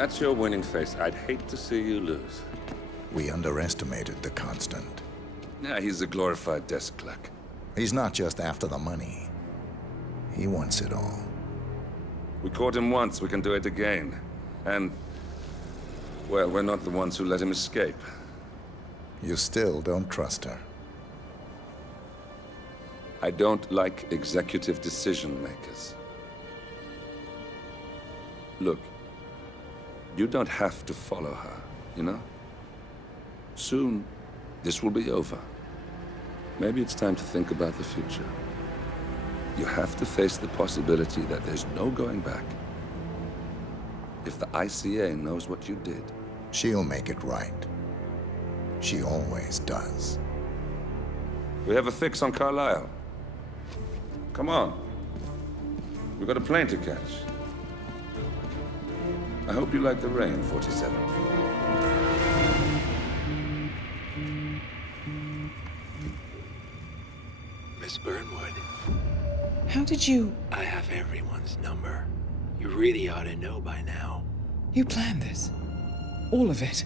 that's your winning face, I'd hate to see you lose. We underestimated the Constant. Yeah, he's a glorified desk clerk. He's not just after the money. He wants it all. We caught him once, we can do it again. And, well, we're not the ones who let him escape. You still don't trust her. I don't like executive decision makers. Look, you don't have to follow her, you know? Soon, this will be over. Maybe it's time to think about the future. You have to face the possibility that there's no going back. If the ICA knows what you did... She'll make it right. She always does. We have a fix on Carlisle. Come on. We've got a plane to catch. I hope you like the rain, 47. Miss Burnwood. How did you... I have everyone's number. You really ought to know by now. You planned this? All of it?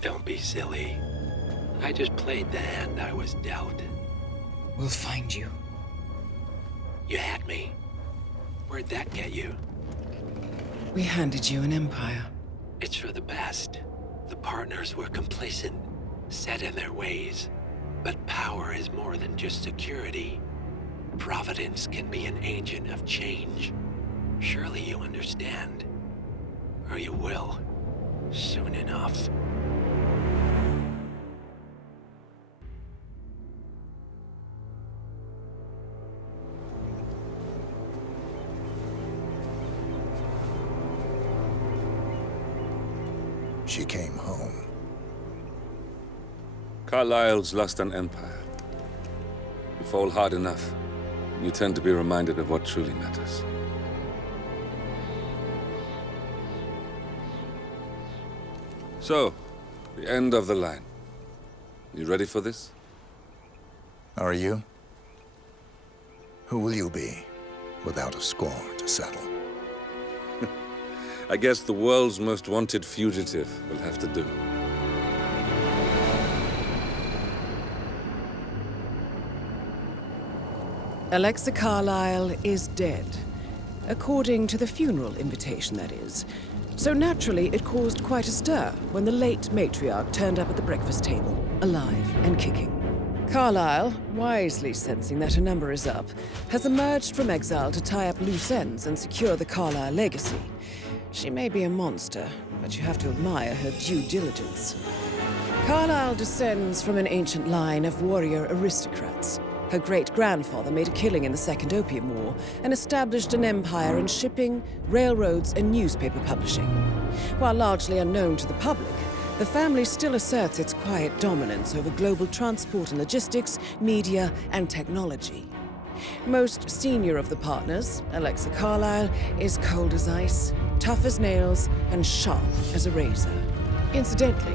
Don't be silly. I just played the hand I was dealt. We'll find you. You had me. Where'd that get you? We handed you an empire. It's for the best. The partners were complacent, set in their ways. But power is more than just security. Providence can be an agent of change. Surely you understand. Or you will. Soon enough. She came home. Carlisle's lost an empire. You fall hard enough, you tend to be reminded of what truly matters. So, the end of the line. You ready for this? Are you? Who will you be, without a score to settle? I guess the world's most wanted fugitive will have to do. Alexa Carlisle is dead. According to the funeral invitation, that is. So naturally, it caused quite a stir when the late matriarch turned up at the breakfast table, alive and kicking. Carlisle, wisely sensing that her number is up, has emerged from exile to tie up loose ends and secure the Carlisle legacy. She may be a monster, but you have to admire her due diligence. Carlisle descends from an ancient line of warrior aristocrats. Her great-grandfather made a killing in the Second Opium War and established an empire in shipping, railroads, and newspaper publishing. While largely unknown to the public, the family still asserts its quiet dominance over global transport and logistics, media, and technology. Most senior of the partners, Alexa Carlisle, is cold as ice, tough as nails, and sharp as a razor. Incidentally,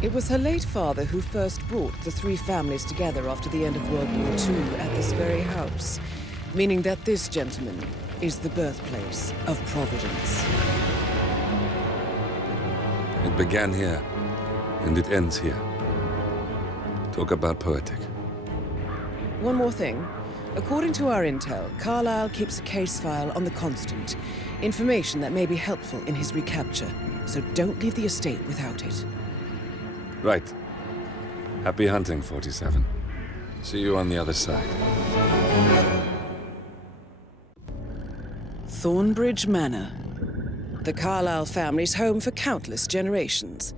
it was her late father who first brought the three families together after the end of World War II at this very house, meaning that this gentleman is the birthplace of Providence. It began here, and it ends here. Talk about poetic. One more thing. According to our intel, Carlisle keeps a case file on the Constant. Information that may be helpful in his recapture, so don't leave the estate without it. Right. Happy hunting, 47. See you on the other side. Thornbridge Manor. The Carlisle family's home for countless generations.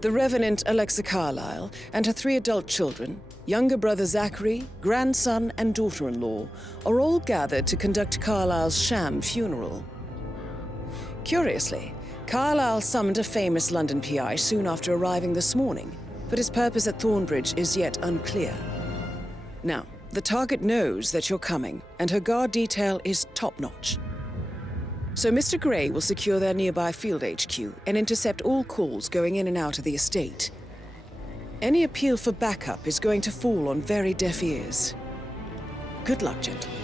The Revenant Alexa Carlisle and her 3 adult children, younger brother Zachary, grandson, and daughter-in-law, are all gathered to conduct Carlisle's sham funeral. Curiously, Carlisle summoned a famous London PI soon after arriving this morning, but his purpose at Thornbridge is yet unclear. Now, the target knows that you're coming, and her guard detail is top-notch. So Mr. Gray will secure their nearby field HQ and intercept all calls going in and out of the estate. Any appeal for backup is going to fall on very deaf ears. Good luck, gentlemen.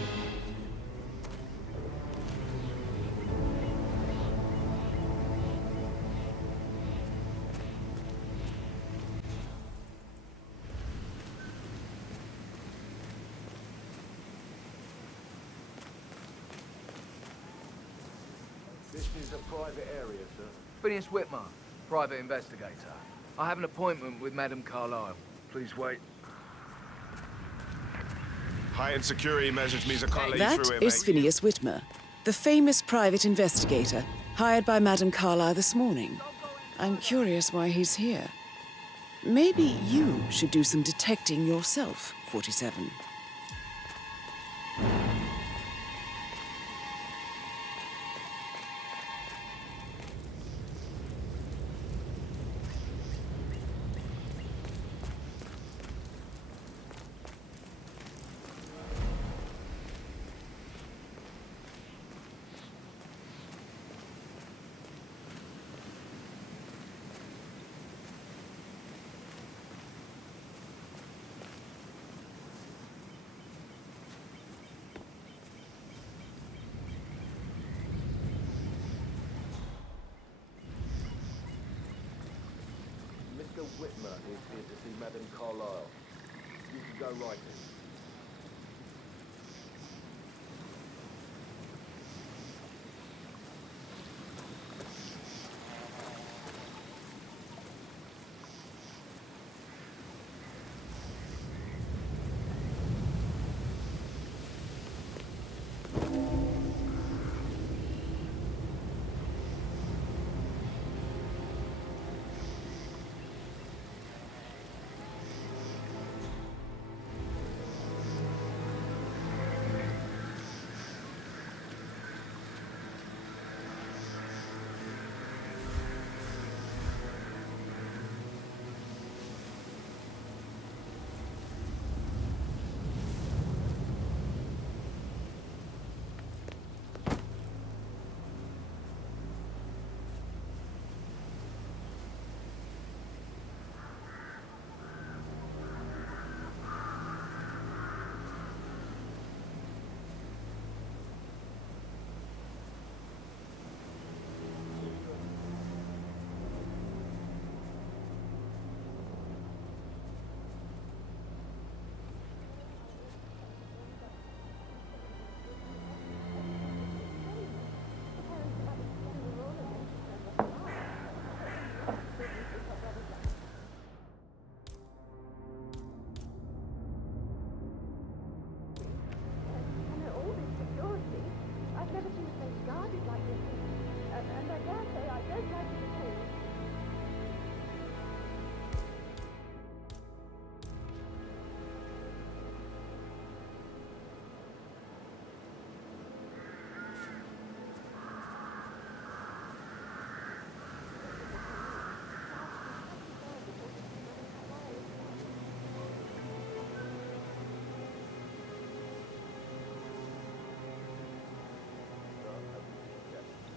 private area, sir? Phineas Whitmer, private investigator. I have an appointment with Madame Carlyle. Please wait. Heightened security measures means I can't let you That through here, is mate. Phineas Whitmer, the famous private investigator hired by Madame Carlyle this morning. I'm curious why he's here. Maybe you should do some detecting yourself, 47. Mr. Whitmer is here to see Madame Carlyle. You can go right in.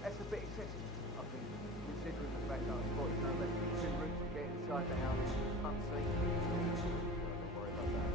That's a bit excessive, I think, considering the fact that I've got, less than 2 routes to get inside the house unseen. Don't worry about that.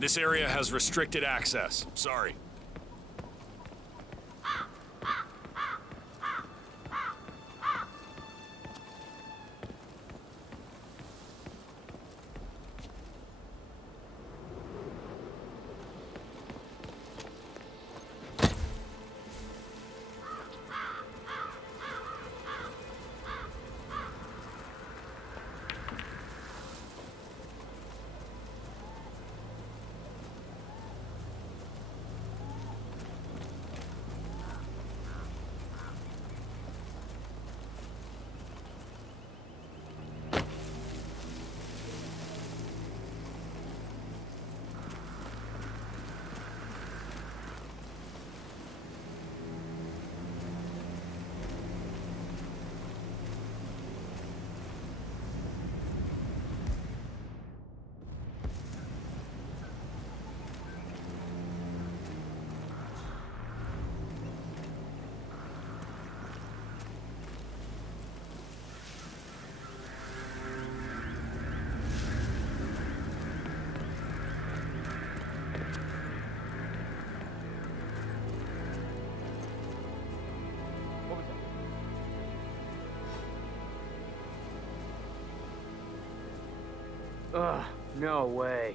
This area has restricted access. Sorry. Ugh, no way.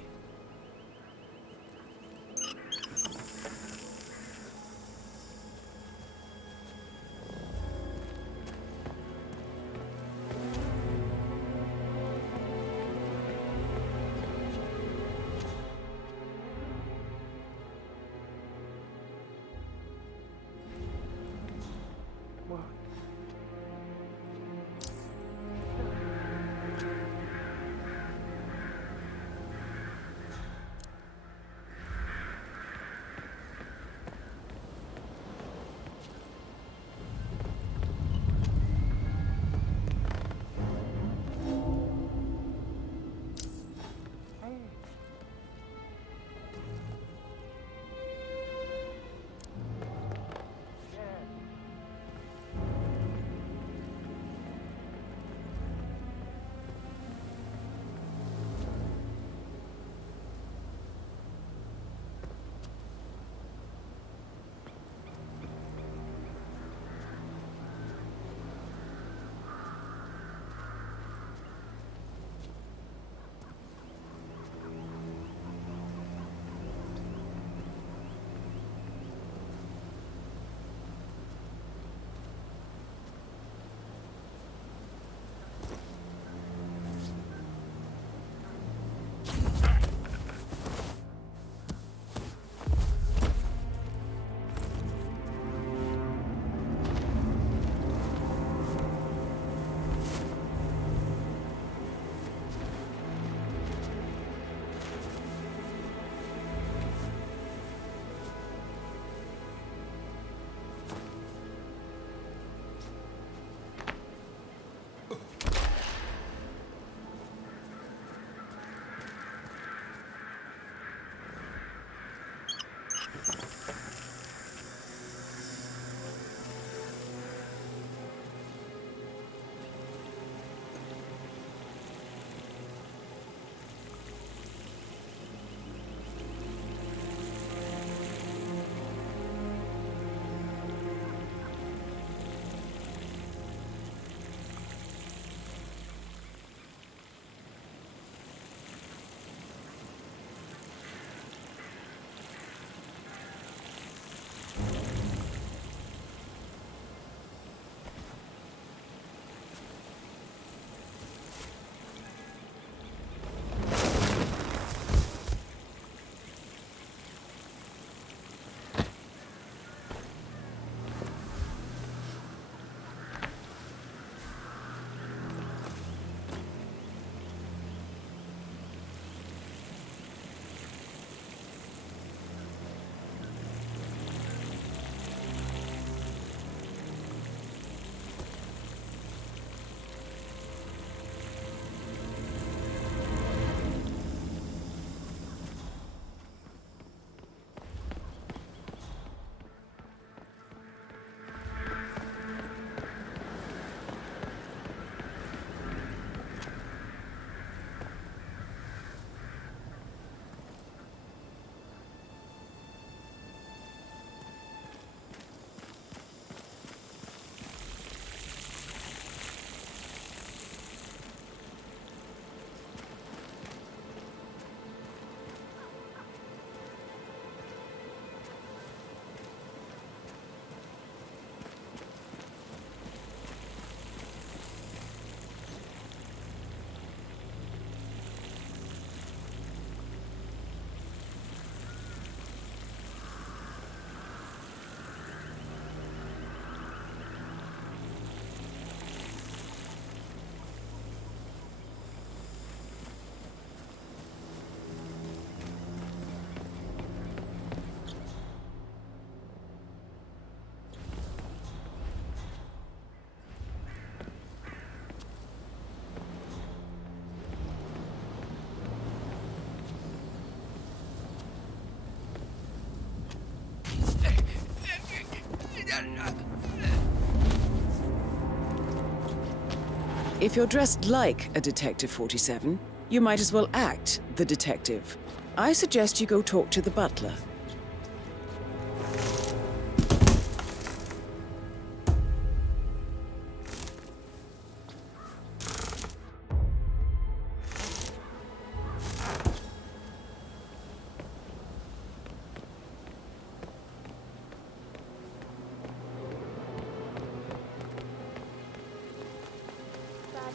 If you're dressed like a Detective 47, you might as well act the detective. I suggest you go talk to the butler.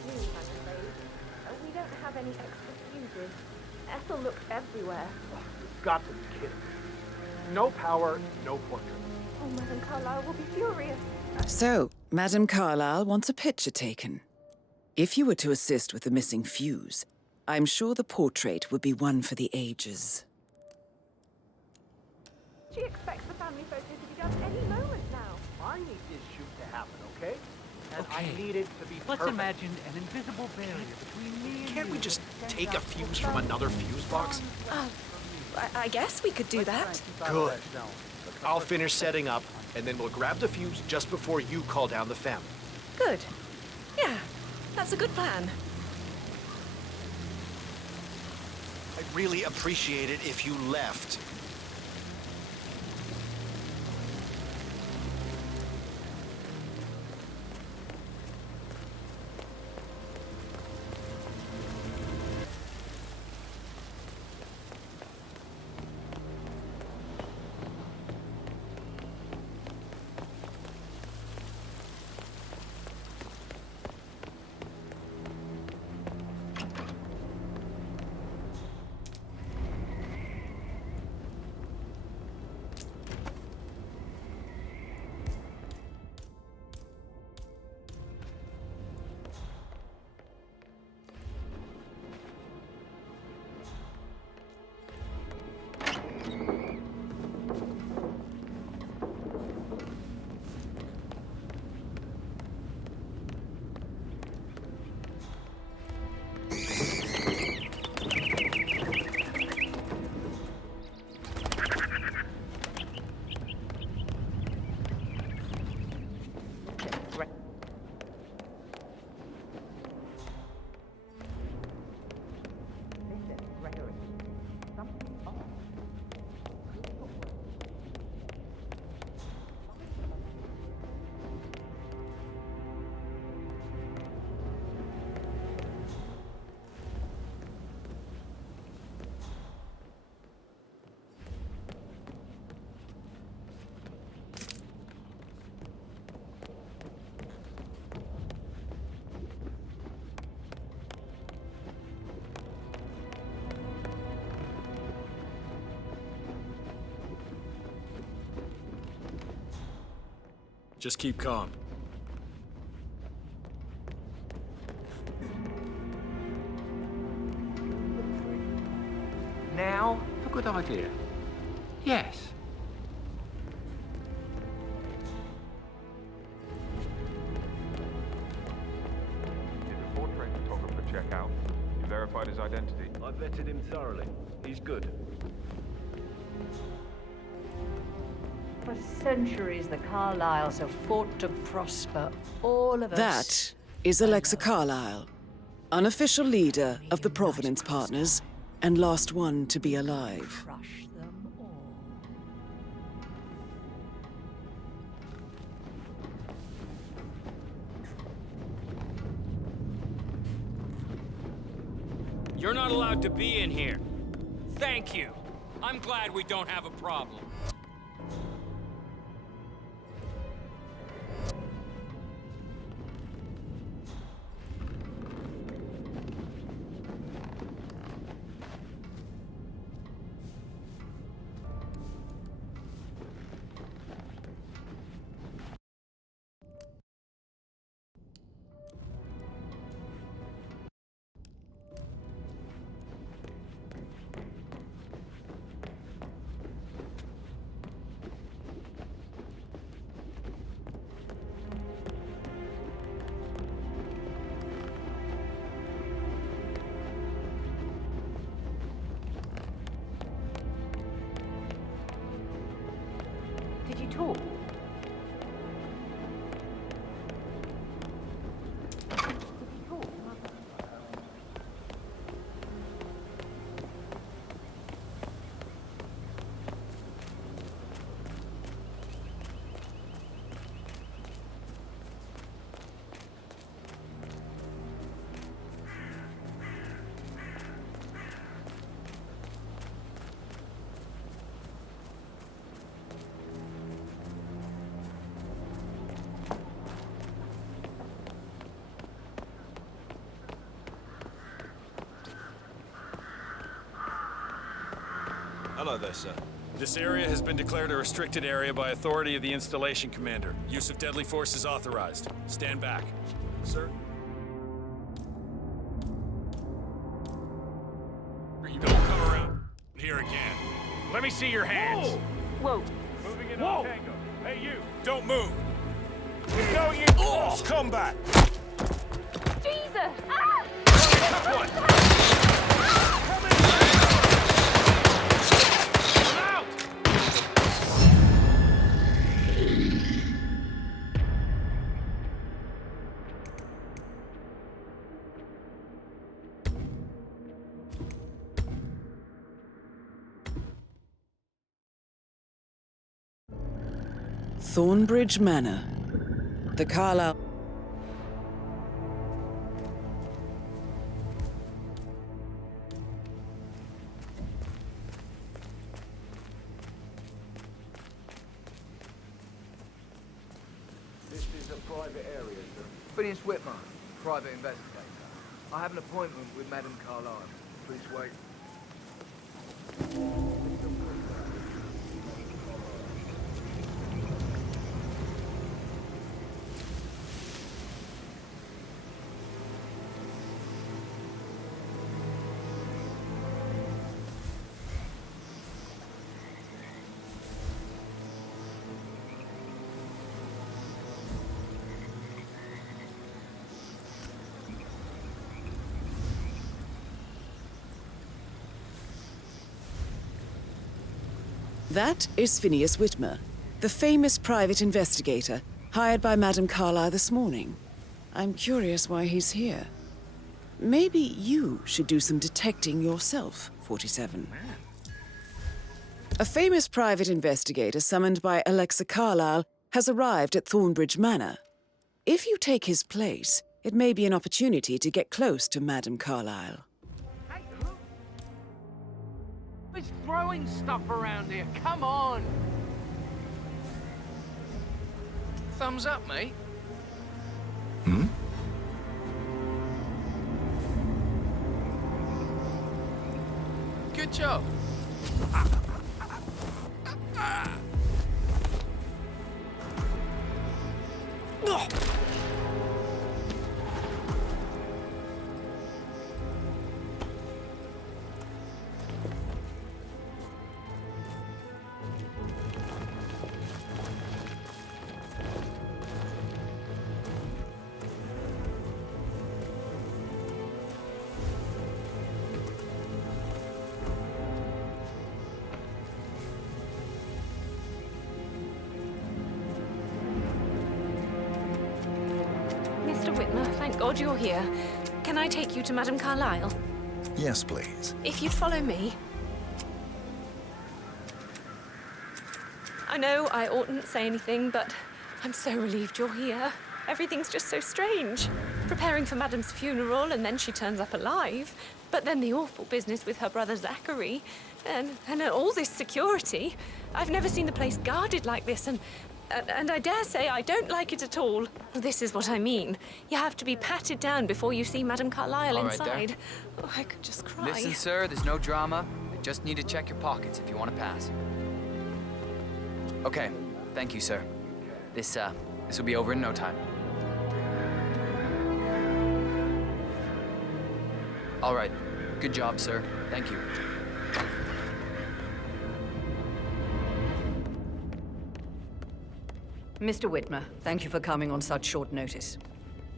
fuse, I'm afraid. We don't have any extra fuses. Ethel looked everywhere. You've got to be kidding me. No power, no portrait. Oh, Madame Carlyle will be furious. So, Madame Carlyle wants a picture taken. If you were to assist with the missing fuse, I'm sure the portrait would be one for the ages. She expects the family photo to be done any moment now. I need this shoot to happen, okay? And Okay. I need it to be Let's perfect. imagine an invisible barrier between me and Can't you we just that take a extends out fuse from another fuse box? I guess we could do that. Good. I'll finish setting up, and then we'll grab the fuse just before you call down the family. Good. Yeah, that's a good plan. I'd really appreciate it if you left. Just keep calm. Now? A good idea. Yes. Did the portrait photographer check out? You verified his identity? I vetted him thoroughly. He's good. For centuries, the Carlyles have fought to prosper. All of us. That is Alexa Carlyle, unofficial leader of the Providence Partners, and last one to be alive. Crush them all. You're not allowed to be in here. Thank you. I'm glad we don't have a problem. Hello there, sir. This area has been declared a restricted area by authority of the installation commander. Use of deadly force is authorized. Stand back. Sir? You don't come around here again. Let me see your hands. Whoa. Moving in on Tango. Hey, you! Don't move. We're going in fast! Come back. Jesus! Ah! Thornbridge Manor. The Carlisle... This is a private area, sir. Phineas Whitmer, private investigator. I have an appointment with Madame Carlisle. Please wait. That is Phineas Whitmer, the famous private investigator hired by Madame Carlisle this morning. I'm curious why he's here. Maybe you should do some detecting yourself, 47. A famous private investigator summoned by Alexa Carlisle has arrived at Thornbridge Manor. If you take his place, it may be an opportunity to get close to Madame Carlisle. Who's throwing stuff around here? Come on! Thumbs up, mate. Hmm? Good job. Mr. Whitmer, thank God you're here. Can I take you to Madame Carlisle? Yes, please. If you'd follow me. I know I oughtn't say anything, but I'm so relieved you're here. Everything's just so strange. Preparing for Madame's funeral, and then she turns up alive. But then the awful business with her brother Zachary, and all this security. I've never seen the place guarded like this, and I dare say I don't like it at all. This is what I mean. You have to be patted down before you see Madame Carlisle All right, inside. Oh, I could just cry. Listen, sir, there's no drama. I just need to check your pockets if you want to pass. Okay, thank you, sir. This will be over in no time. All right, good job, sir. Thank you. Mr. Whitmer, thank you for coming on such short notice.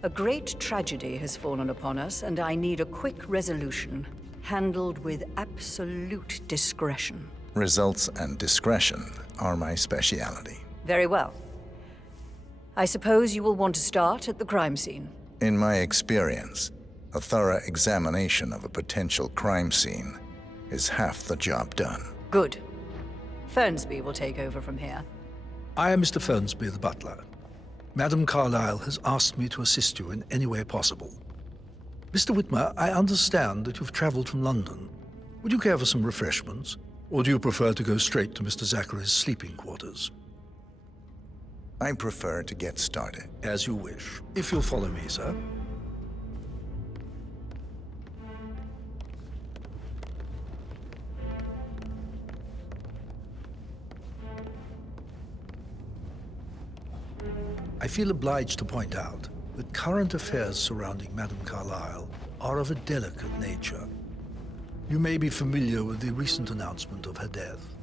A great tragedy has fallen upon us, and I need a quick resolution, handled with absolute discretion. Results and discretion are my speciality. Very well. I suppose you will want to start at the crime scene. In my experience, a thorough examination of a potential crime scene is half the job done. Good. Fernsby will take over from here. I am Mr. Fernsby, the butler. Madame Carlisle has asked me to assist you in any way possible. Mr. Whitmer, I understand that you've traveled from London. Would you care for some refreshments? Or do you prefer to go straight to Mr. Zachary's sleeping quarters? I prefer to get started. As you wish. If you'll follow me, sir. feel obliged to point out that current affairs surrounding Madame Carlyle are of a delicate nature. You may be familiar with the recent announcement of her death.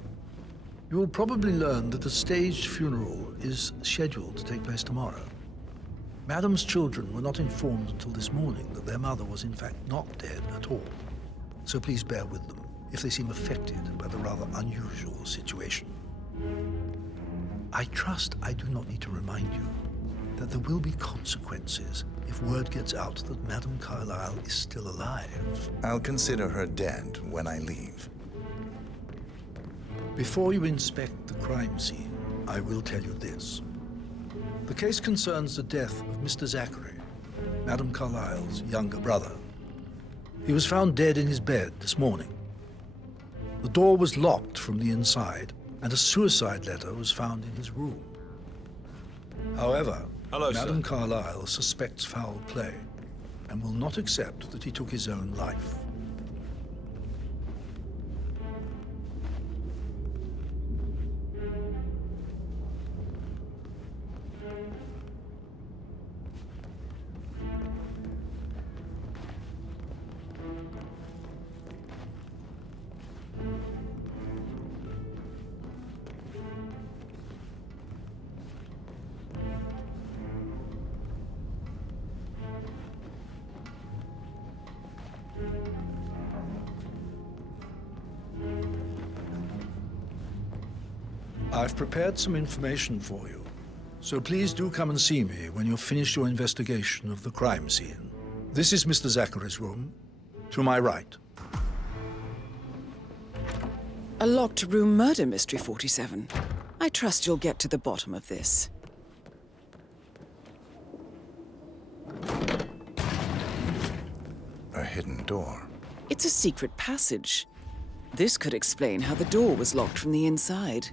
You will probably learn that a staged funeral is scheduled to take place tomorrow. Madame's children were not informed until this morning that their mother was in fact not dead at all. So please bear with them if they seem affected by the rather unusual situation. I trust I do not need to remind you that there will be consequences if word gets out that Madame Carlyle is still alive. I'll consider her dead when I leave. Before you inspect the crime scene, I will tell you this. The case concerns the death of Mr. Zachary, Madame Carlyle's younger brother. He was found dead in his bed this morning. The door was locked from the inside, and a suicide letter was found in his room. However, Madame Carlyle suspects foul play and will not accept that he took his own life. I've prepared some information for you, so please do come and see me when you've finished your investigation of the crime scene. This is Mr. Zachary's room, to my right. A locked room murder mystery, 47. I trust you'll get to the bottom of this. A hidden door. It's a secret passage. This could explain how the door was locked from the inside.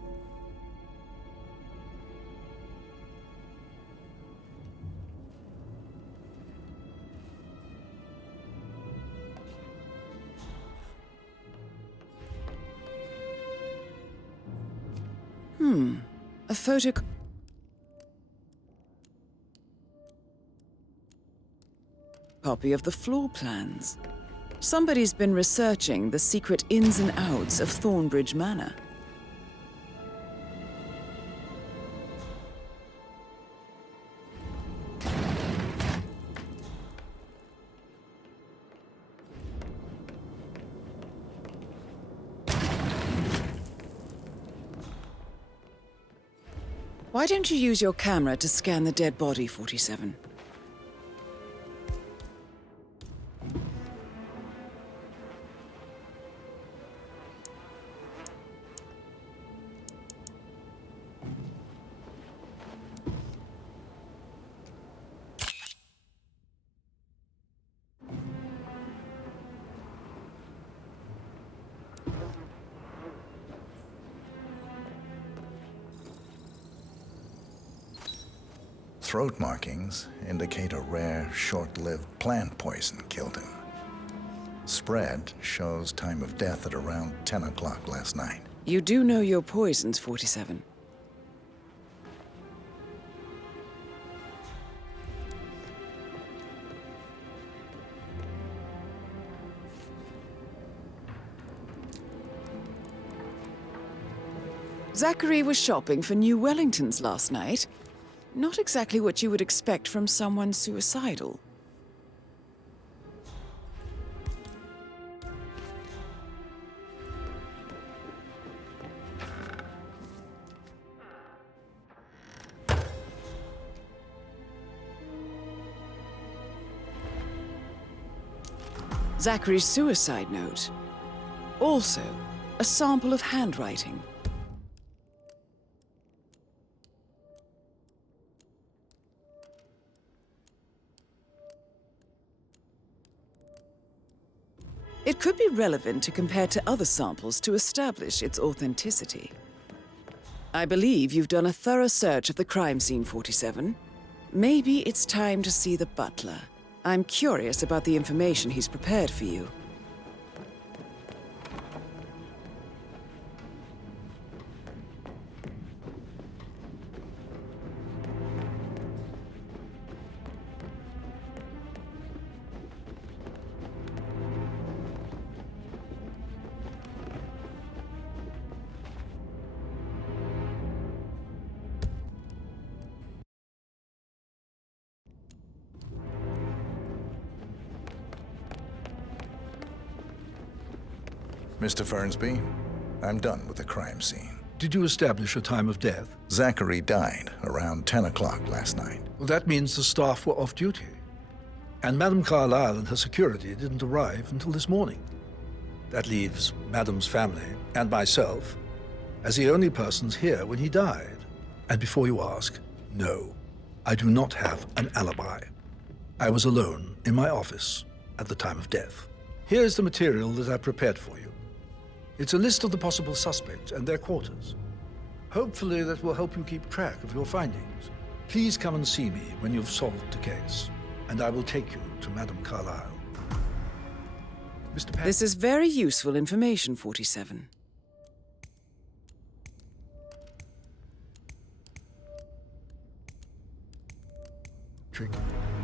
A photo... copy of the floor plans. Somebody's been researching the secret ins and outs of Thornbridge Manor. Why don't you use your camera to scan the dead body, 47? Throat markings indicate a rare, short-lived plant poison killed him. Spread shows time of death at around 10 o'clock last night. You do know your poisons, 47. Zachary was shopping for new Wellingtons last night. Not exactly what you would expect from someone suicidal. Zachary's suicide note. Also, a sample of handwriting. It could be relevant to compare to other samples to establish its authenticity. I believe you've done a thorough search of the crime scene, 47. Maybe it's time to see the butler. I'm curious about the information he's prepared for you. Mr. Fernsby, I'm done with the crime scene. Did you establish a time of death? Zachary died around 10 o'clock last night. Well, that means the staff were off duty. And Madame Carlyle and her security didn't arrive until this morning. That leaves Madame's family and myself as the only persons here when he died. And before you ask, no, I do not have an alibi. I was alone in my office at the time of death. Here's the material that I prepared for you. It's a list of the possible suspects and their quarters. Hopefully that will help you keep track of your findings. Please come and see me when you've solved the case, and I will take you to Madame Carlyle. Mr. Pat— This is very useful information, 47.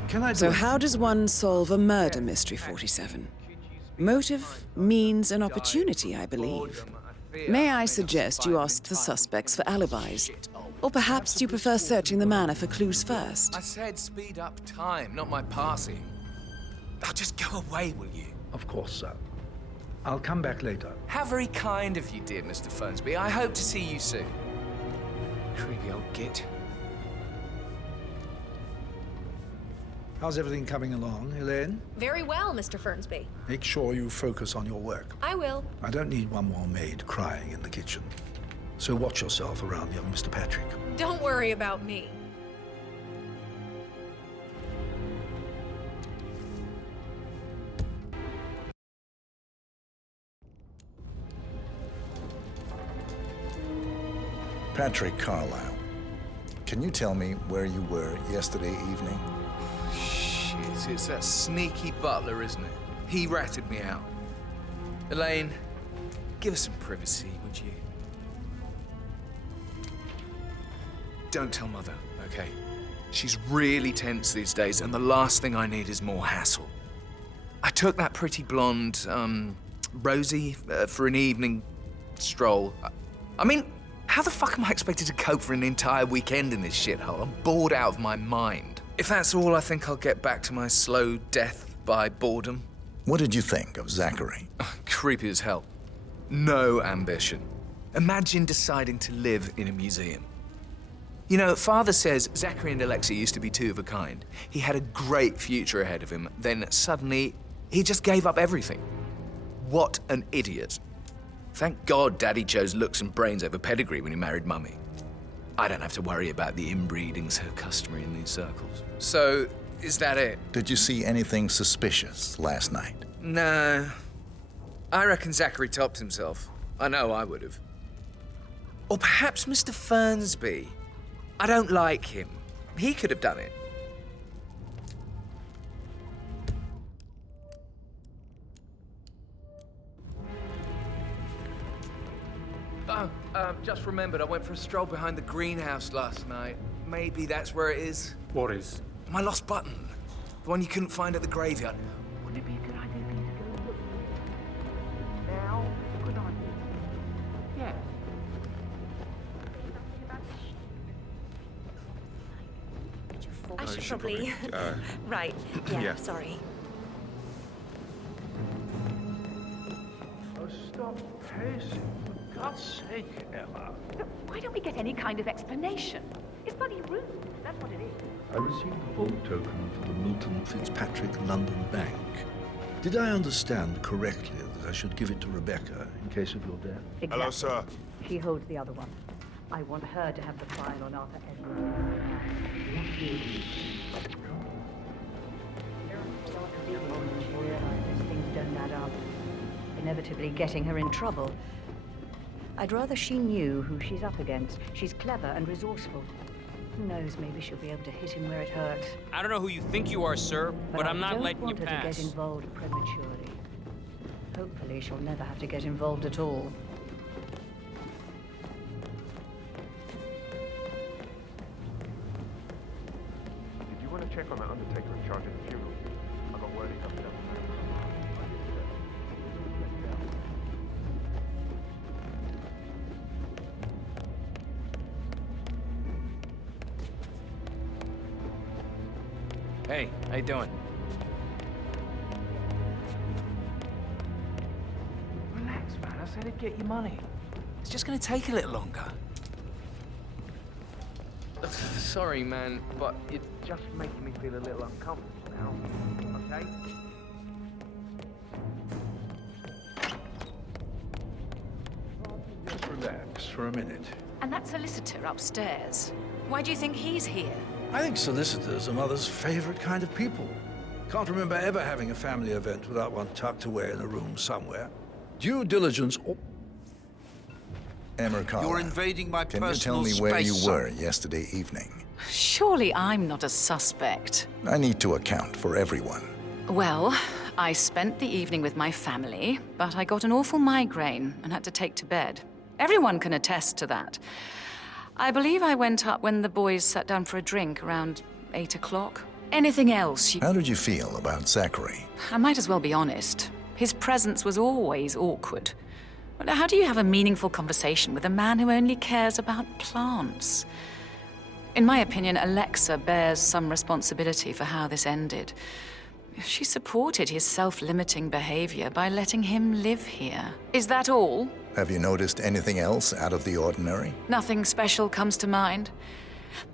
Can I do So how does one solve a murder mystery, 47? Motive, means, and opportunity, I believe. May I suggest you ask the suspects for alibis? Or perhaps you prefer searching the manor for clues first? I said speed up time, not my passing. Oh, just go away, will you? Of course, sir. I'll come back later. How very kind of you, dear Mr. Fernsby. I hope to see you soon. Creepy old git. How's everything coming along, Elaine? Very well, Mr. Fernsby. Make sure you focus on your work. I will. I don't need one more maid crying in the kitchen. So watch yourself around young Mr. Patrick. Don't worry about me. Patrick Carlyle, can you tell me where you were yesterday evening? Shit, it's that sneaky butler, isn't it? He ratted me out. Elaine, give us some privacy, would you? Don't tell Mother, okay? She's really tense these days, and the last thing I need is more hassle. I took that pretty blonde, Rosie, for an evening stroll. I mean, how the fuck am I expected to cope for an entire weekend in this shithole? I'm bored out of my mind. If that's all, I think I'll get back to my slow death by boredom. What did you think of Zachary? Creepy as hell. No ambition. Imagine deciding to live in a museum. You know, Father says Zachary and Alexia used to be two of a kind. He had a great future ahead of him, then suddenly, he just gave up everything. What an idiot. Thank God Daddy chose looks and brains over pedigree when he married Mummy. I don't have to worry about the inbreeding so customary in these circles. So, is that it? Did you see anything suspicious last night? No. I reckon Zachary topped himself. I know I would have. Or perhaps Mr. Fernsby. I don't like him. He could have done it. Just remembered I went for a stroll behind the greenhouse last night. Maybe that's where it is. What is? My lost button. The one you couldn't find at the graveyard. Wouldn't it be a good idea for you to go look? Now, good idea. Yes. I should probably... Right. Yeah, sorry. Oh, stop pacing. For God's sake, Emma. Why don't we get any kind of explanation? It's bloody rude. That's what it is. I received a vote token for the Milton Fitzpatrick London Bank. Did I understand correctly that I should give it to Rebecca in case of your death? Exactly. Hello, sir. She holds the other one. I want her to have the file on Arthur Edwards. Things don't add up. Inevitably getting her in trouble. I'd rather she knew who she's up against. She's clever and resourceful. Who knows, maybe she'll be able to hit him where it hurts. I don't know who you think you are, sir, but I'm not letting you I don't want her to pass. get involved prematurely. Hopefully she'll never have to get involved at all. Did you want to check on that undertaker in charge of the funeral? I got word he's up there. Hey, how you doing? Relax, man. said he'd get you money. It's just gonna take a little longer. Sorry, man, but it's just making me feel a little uncomfortable now. Okay? Just relax for a minute. And that solicitor upstairs. Why do you think he's here? I think solicitors are Mother's favorite kind of people. Can't remember ever having a family event without one tucked away in a room somewhere. Due diligence... Emma Carlisle, You're invading my can you personal tell me where you space, were yesterday evening? Surely I'm not a suspect. I need to account for everyone. Well, I spent the evening with my family, but I got an awful migraine and had to take to bed. Everyone can attest to that. I believe I went up when the boys sat down for a drink around 8 o'clock. Anything else? How did you feel about Zachary? I might as well be honest. His presence was always awkward. Well, how do you have a meaningful conversation with a man who only cares about plants? In my opinion, Alexa bears some responsibility for how this ended. She supported his self-limiting behavior by letting him live here. Is that all? Have you noticed anything else out of the ordinary? Nothing special comes to mind.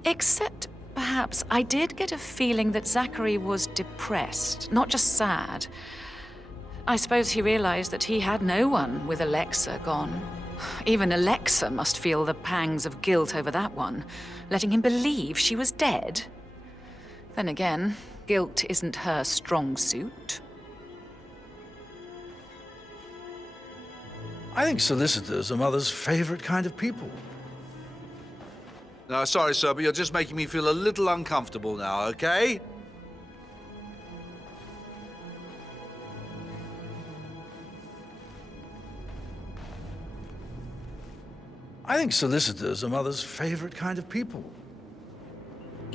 Except, perhaps, I did get a feeling that Zachary was depressed, not just sad. I suppose he realized that he had no one with Alexa gone. Even Alexa must feel the pangs of guilt over that one, letting him believe she was dead. Then again, guilt isn't her strong suit. I think solicitors are Mother's favorite kind of people. No, sorry, sir, but you're just making me feel a little uncomfortable now, okay? I think solicitors are Mother's favorite kind of people.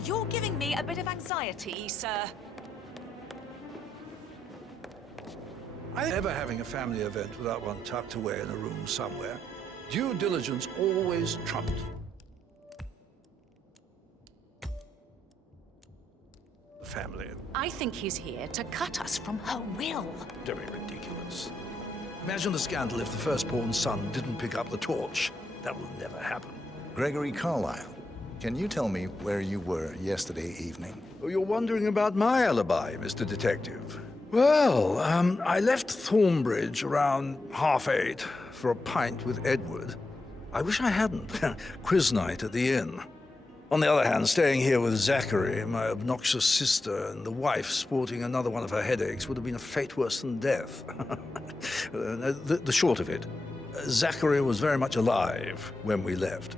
You're giving me a bit of anxiety, sir. I think ever having a family event without one tucked away in a room somewhere. Due diligence always trumped. The family. I think he's here to cut us from her will. Don't be ridiculous. Imagine the scandal if the firstborn son didn't pick up the torch. That will never happen. Gregory Carlisle, can you tell me where you were yesterday evening? Oh, you're wondering about my alibi, Mr. Detective. Well, I left Thornbridge around 8:30 for a pint with Edward. I wish I hadn't. Quiz night at the inn. On the other hand, staying here with Zachary, my obnoxious sister, and the wife sporting another one of her headaches would have been a fate worse than death. The short of it, Zachary was very much alive when we left.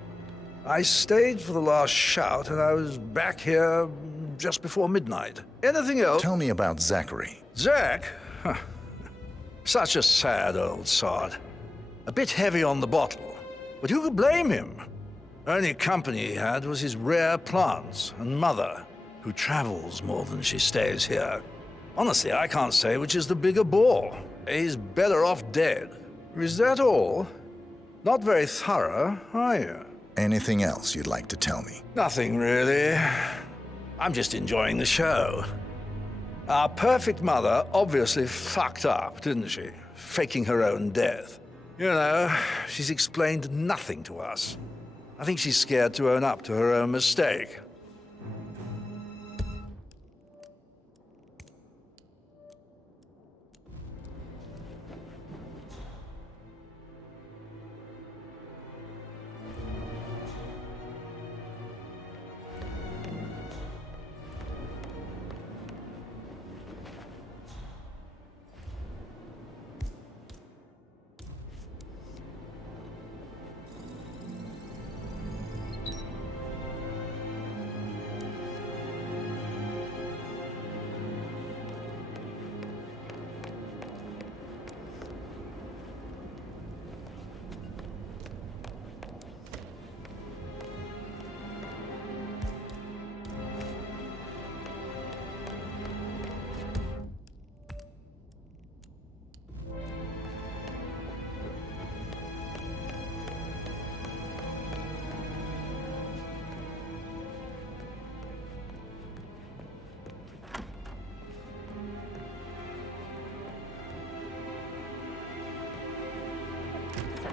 I stayed for the last shout, and I was back here just before midnight. Anything else? Tell me about Zachary. Zach? Huh. Such a sad old sod. A bit heavy on the bottle, but who could blame him? Only company he had was his rare plants and Mother, who travels more than she stays here. Honestly, I can't say which is the bigger bore. He's better off dead. Is that all? Not very thorough, are you? Anything else you'd like to tell me? Nothing, really. I'm just enjoying the show. Our perfect mother obviously fucked up, didn't she? Faking her own death. You know, she's explained nothing to us. I think she's scared to own up to her own mistake.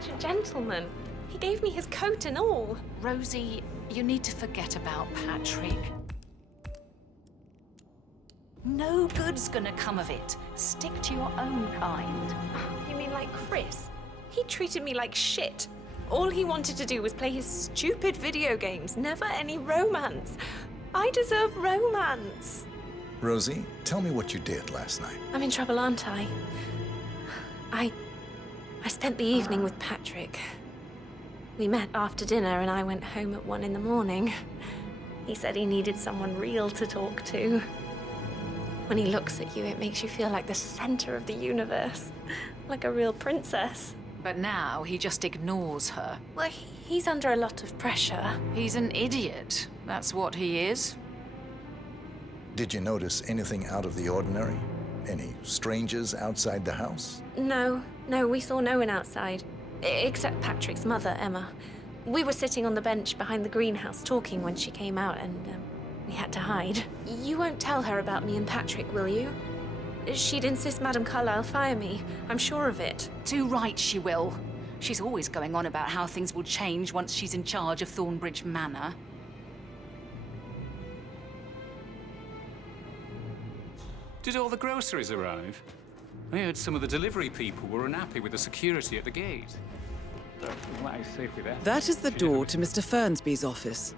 such a gentleman. He gave me his coat and all. Rosie, you need to forget about Patrick. No good's gonna come of it. Stick to your own kind. You mean like Chris? He treated me like shit. All he wanted to do was play his stupid video games, never any romance. I deserve romance. Rosie, tell me what you did last night. I'm in trouble, aren't I? I spent the evening with Patrick. We met after dinner and I went home at 1 in the morning. He said he needed someone real to talk to. When he looks at you, it makes you feel like the center of the universe, like a real princess. But now he just ignores her. Well, he's under a lot of pressure. He's an idiot. That's what he is. Did you notice anything out of the ordinary? Any strangers outside the house? No, we saw no one outside. Except Patrick's mother, Emma. We were sitting on the bench behind the greenhouse talking when she came out and we had to hide. You won't tell her about me and Patrick, will you? She'd insist Madame Carlyle fire me. I'm sure of it. Too right she will. She's always going on about how things will change once she's in charge of Thornbridge Manor. Did all the groceries arrive? I heard some of the delivery people were unhappy with the security at the gate. That is the door to Mr. Fernsby's office.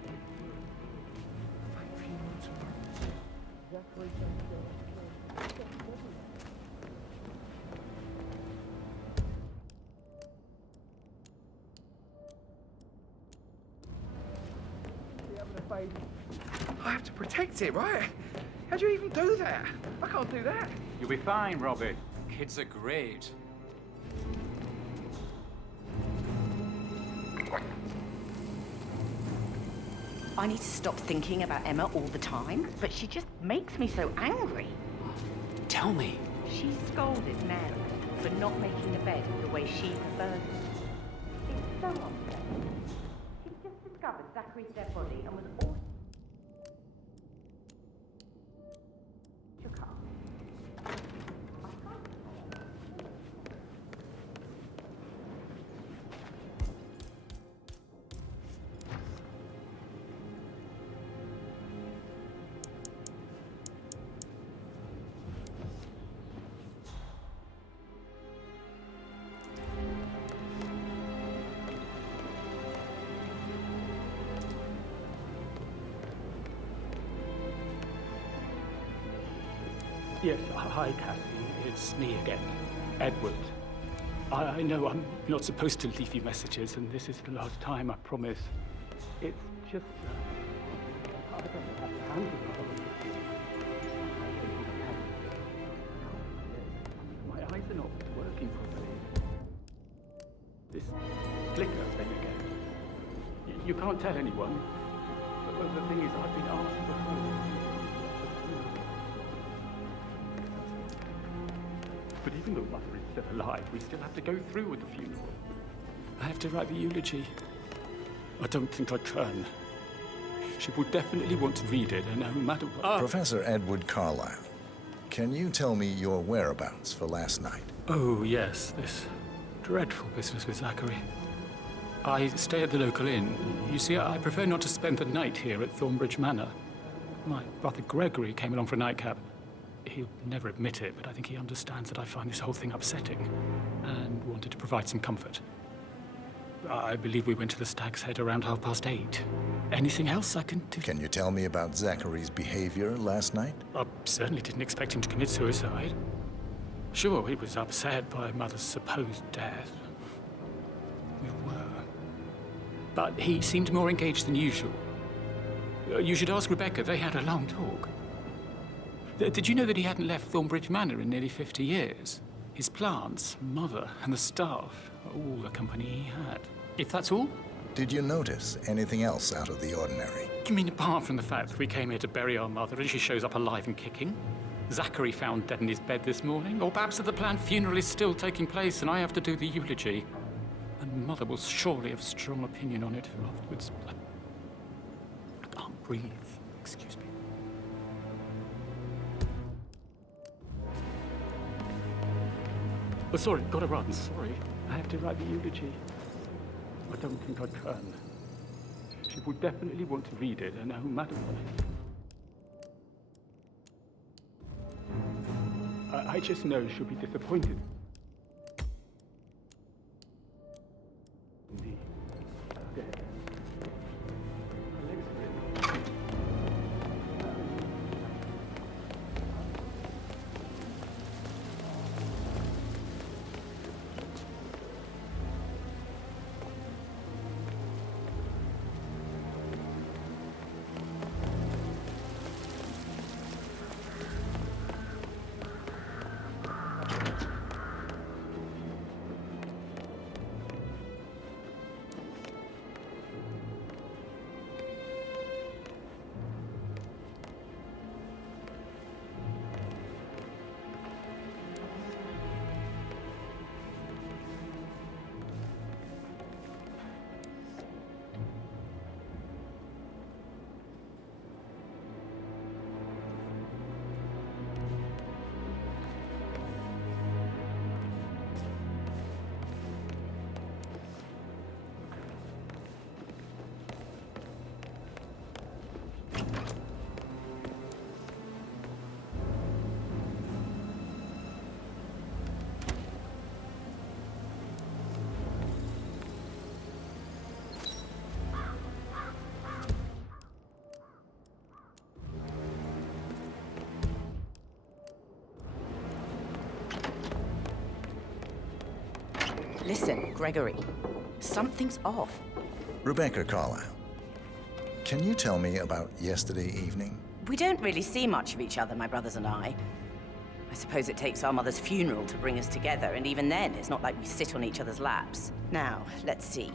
I have to protect it, right? How do you even do that? I can't do that. You'll be fine, Robbie. Kids are great. I need to stop thinking about Emma all the time, but she just makes me so angry. Tell me. She scolded Nan for not making the bed the way she prefers it. It's so unfair. She just discovered Zachary's dead body and was all... Your car. Yes, hi, Cassie. It's me again, Edward. I know I'm not supposed to leave you messages, and this is the last time, I promise. It's just... I don't know how to handle it. My eyes are not working properly. This flicker thing again. You can't tell anyone. But the thing is, I've been asked before. But even though Mother is still alive, we still have to go through with the funeral. I have to write the eulogy. I don't think I can. She will definitely want to read it, and no matter what... Professor Edward Carlyle, can you tell me your whereabouts for last night? Oh, yes, this dreadful business with Zachary. I stay at the local inn. You see, I prefer not to spend the night here at Thornbridge Manor. My brother Gregory came along for a nightcap. He'll never admit it, but I think he understands that I find this whole thing upsetting and wanted to provide some comfort. I believe we went to the Stag's Head around 8:30. Anything else I can do? Can you tell me about Zachary's behavior last night? I certainly didn't expect him to commit suicide. Sure, he was upset by Mother's supposed death. We were. But he seemed more engaged than usual. You should ask Rebecca. They had a long talk. Did you know that he hadn't left Thornbridge Manor in nearly 50 years? His plants, Mother, and the staff, all the company he had. If that's all? Did you notice anything else out of the ordinary? You mean apart from the fact that we came here to bury our mother and she shows up alive and kicking? Zachary found dead in his bed this morning? Or perhaps that the planned funeral is still taking place and I have to do the eulogy? And Mother will surely have a strong opinion on it afterwards. I can't breathe. Excuse me. Oh, sorry, gotta run. Sorry. I have to write the eulogy. I don't think I can. She would definitely want to read it, and oh, madam. I just know she'll be disappointed. Indeed. Dead. Listen, Gregory. Something's off. Rebecca Carlyle, can you tell me about yesterday evening? We don't really see much of each other, my brothers and I. I suppose it takes our mother's funeral to bring us together, and even then, it's not like we sit on each other's laps. Now, let's see.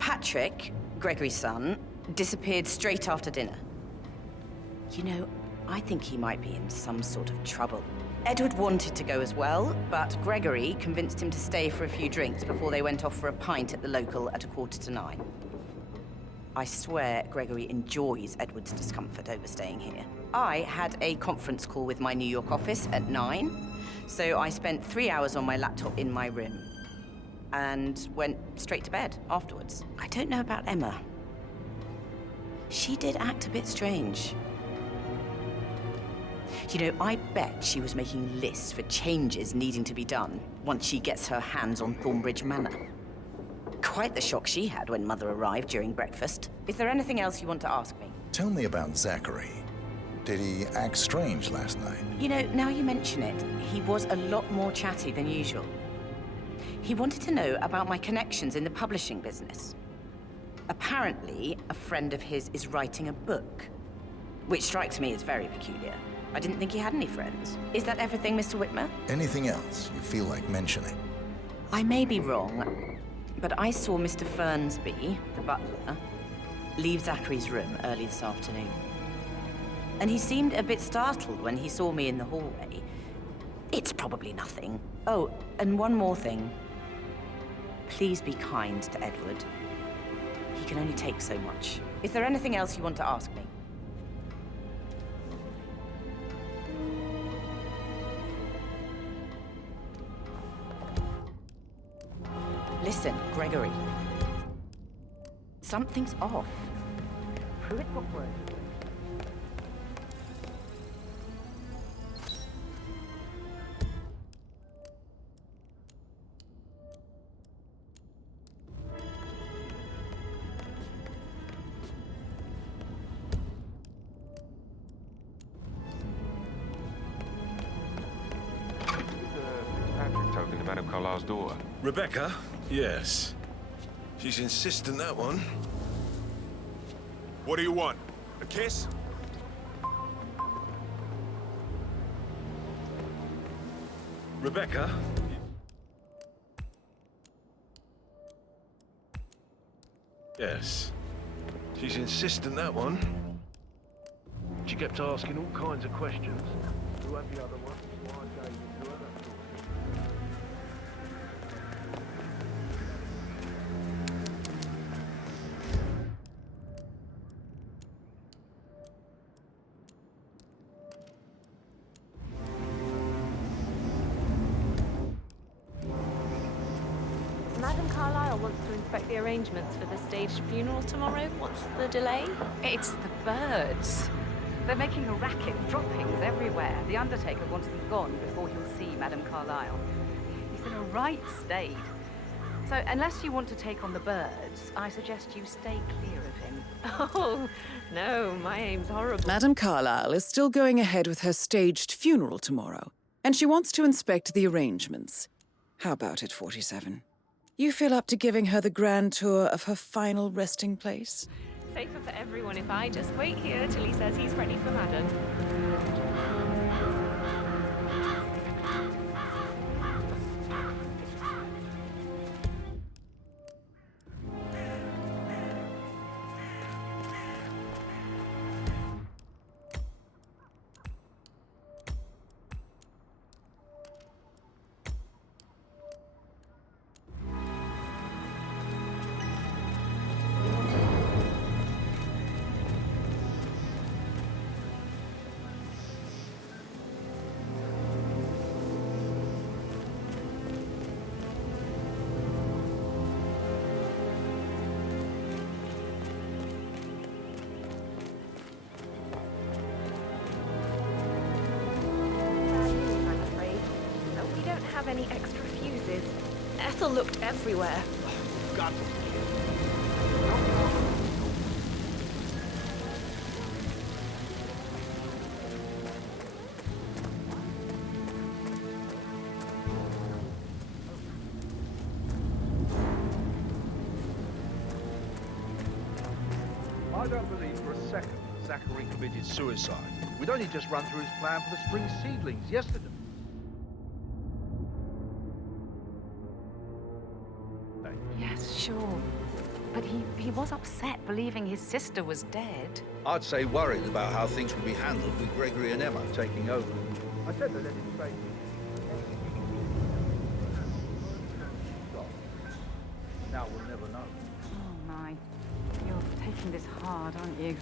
Patrick, Gregory's son, disappeared straight after dinner. You know, I think he might be in some sort of trouble. Edward wanted to go as well, but Gregory convinced him to stay for a few drinks before they went off for a pint at the local at 9:15. I swear Gregory enjoys Edward's discomfort over staying here. I had a conference call with my New York office at 9, so I spent 3 hours on my laptop in my room and went straight to bed afterwards. I don't know about Emma. She did act a bit strange. You know, I bet she was making lists for changes needing to be done once she gets her hands on Thornbridge Manor. Quite the shock she had when Mother arrived during breakfast. Is there anything else you want to ask me? Tell me about Zachary. Did he act strange last night? You know, now you mention it, he was a lot more chatty than usual. He wanted to know about my connections in the publishing business. Apparently, a friend of his is writing a book, which strikes me as very peculiar. I didn't think he had any friends. Is that everything, Mr. Whitmer? Anything else you feel like mentioning? I may be wrong, but I saw Mr. Fernsby, the butler, leave Zachary's room early this afternoon. And he seemed a bit startled when he saw me in the hallway. It's probably nothing. Oh, and one more thing. Please be kind to Edward. He can only take so much. Is there anything else you want to ask me? Listen, Gregory. Something's off. Prove it before. Patrick token to Madame Carlyle's daughter. Rebecca? Yes. She's insistent, that one. What do you want? A kiss? Rebecca? Yes. She's insistent, that one. She kept asking all kinds of questions. Who had the other one? So I gave it to her, that's all. Madam Carlyle wants to inspect the arrangements for the staged funeral tomorrow. What's the delay? It's the birds. They're making a racket, droppings everywhere. The Undertaker wants them gone before he'll see Madam Carlyle. He's in a right state. So, unless you want to take on the birds, I suggest you stay clear of him. Oh, no, my aim's horrible. Madam Carlyle is still going ahead with her staged funeral tomorrow, and she wants to inspect the arrangements. How about it, 47? You feel up to giving her the grand tour of her final resting place? Safer for everyone if I just wait here till he says he's ready for Madam. Any extra fuses. Ethel looked everywhere. God. I don't believe for a second that Zachary committed suicide. We'd only just run through his plan for the spring seedlings yesterday. Yes, sure. But he was upset believing his sister was dead. I'd say worried about how things would be handled with Gregory and Emma taking over. I said to let him say. Now we'll never know. Oh, my. You're taking this hard, aren't you?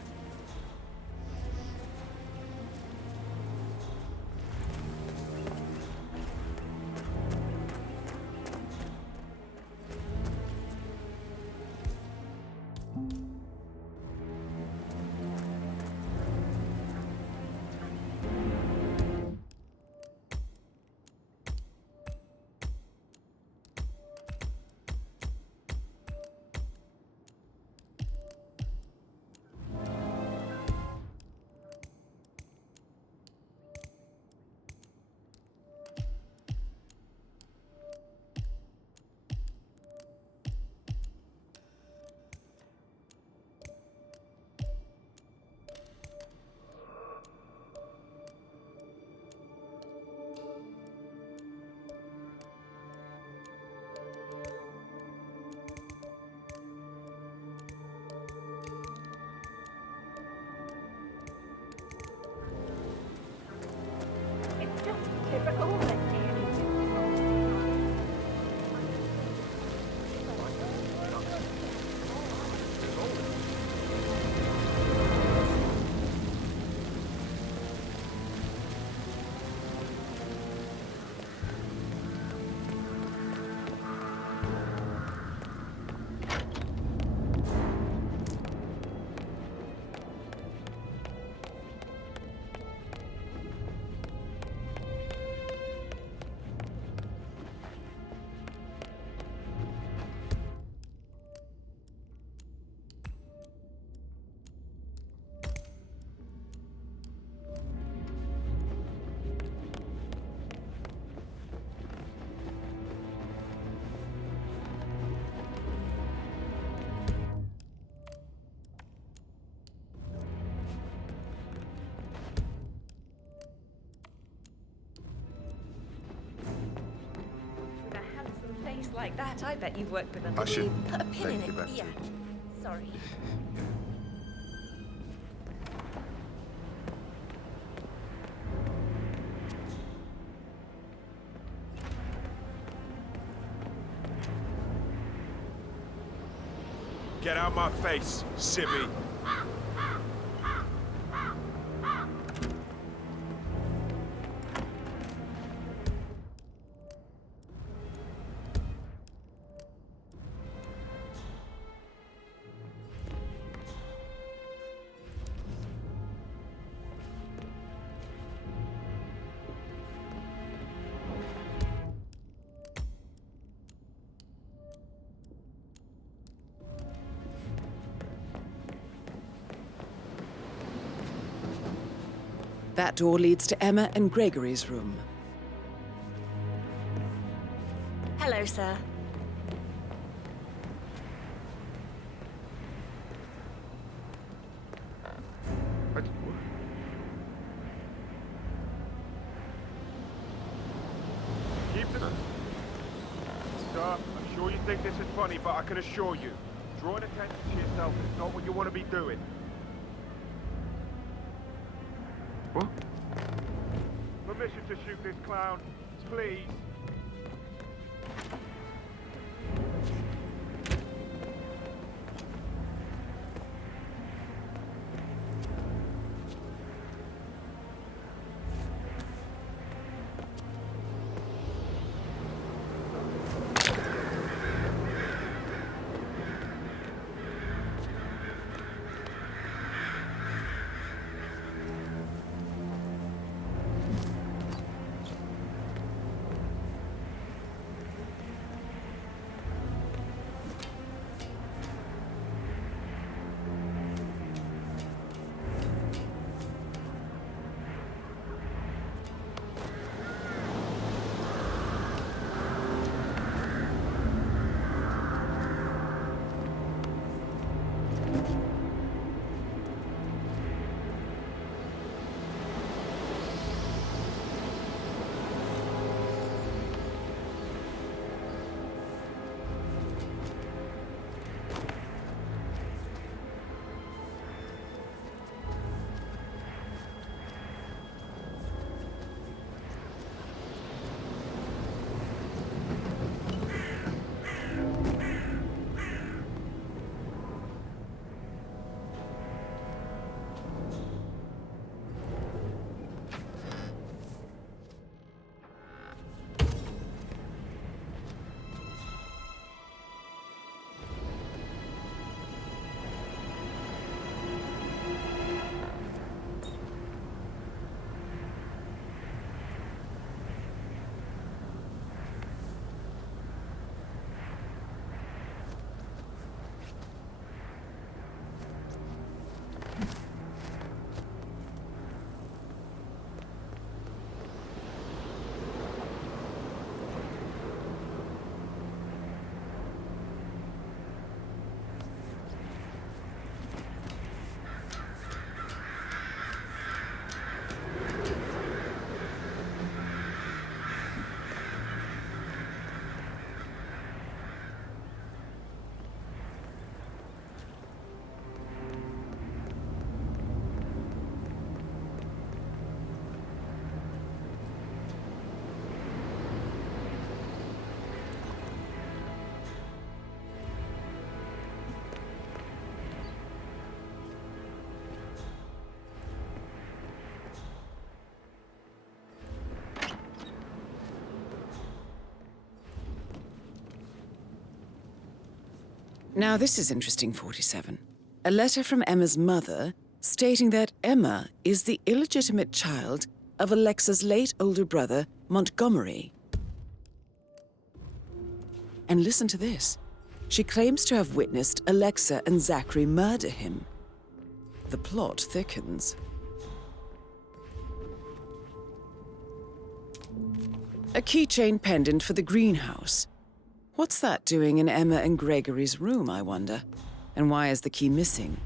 Typical. Like that, I bet you've worked with them. I should put a pin in take it. you back Yeah. Sorry. Get out my face, civvy. That door leads to Emma and Gregory's room. Hello, sir. Keep the... Sir, I'm sure you think this is funny, but I can assure you, drawing attention to yourself is not what you want to be doing. What? Permission to shoot this clown, please. Now this is interesting, 47. A letter from Emma's mother stating that Emma is the illegitimate child of Alexa's late older brother, Montgomery. And listen to this. She claims to have witnessed Alexa and Zachary murder him. The plot thickens. A keychain pendant for the greenhouse. What's that doing in Emma and Gregory's room, I wonder? And why is the key missing?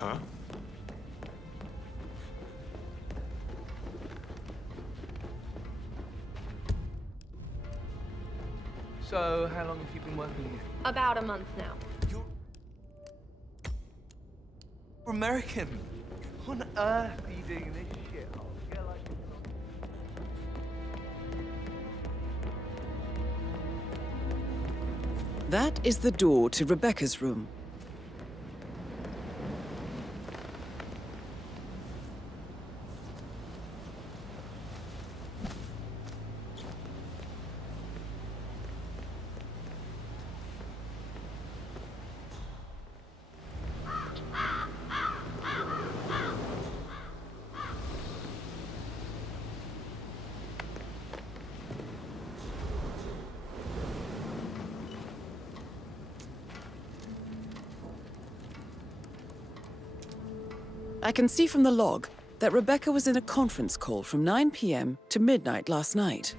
Huh? So, how long have you been working here? About a month now. You're American. What on earth are you doing in this shithole? Get like That is the door to Rebecca's room. I can see from the log that Rebecca was in a conference call from 9 p.m. to midnight last night.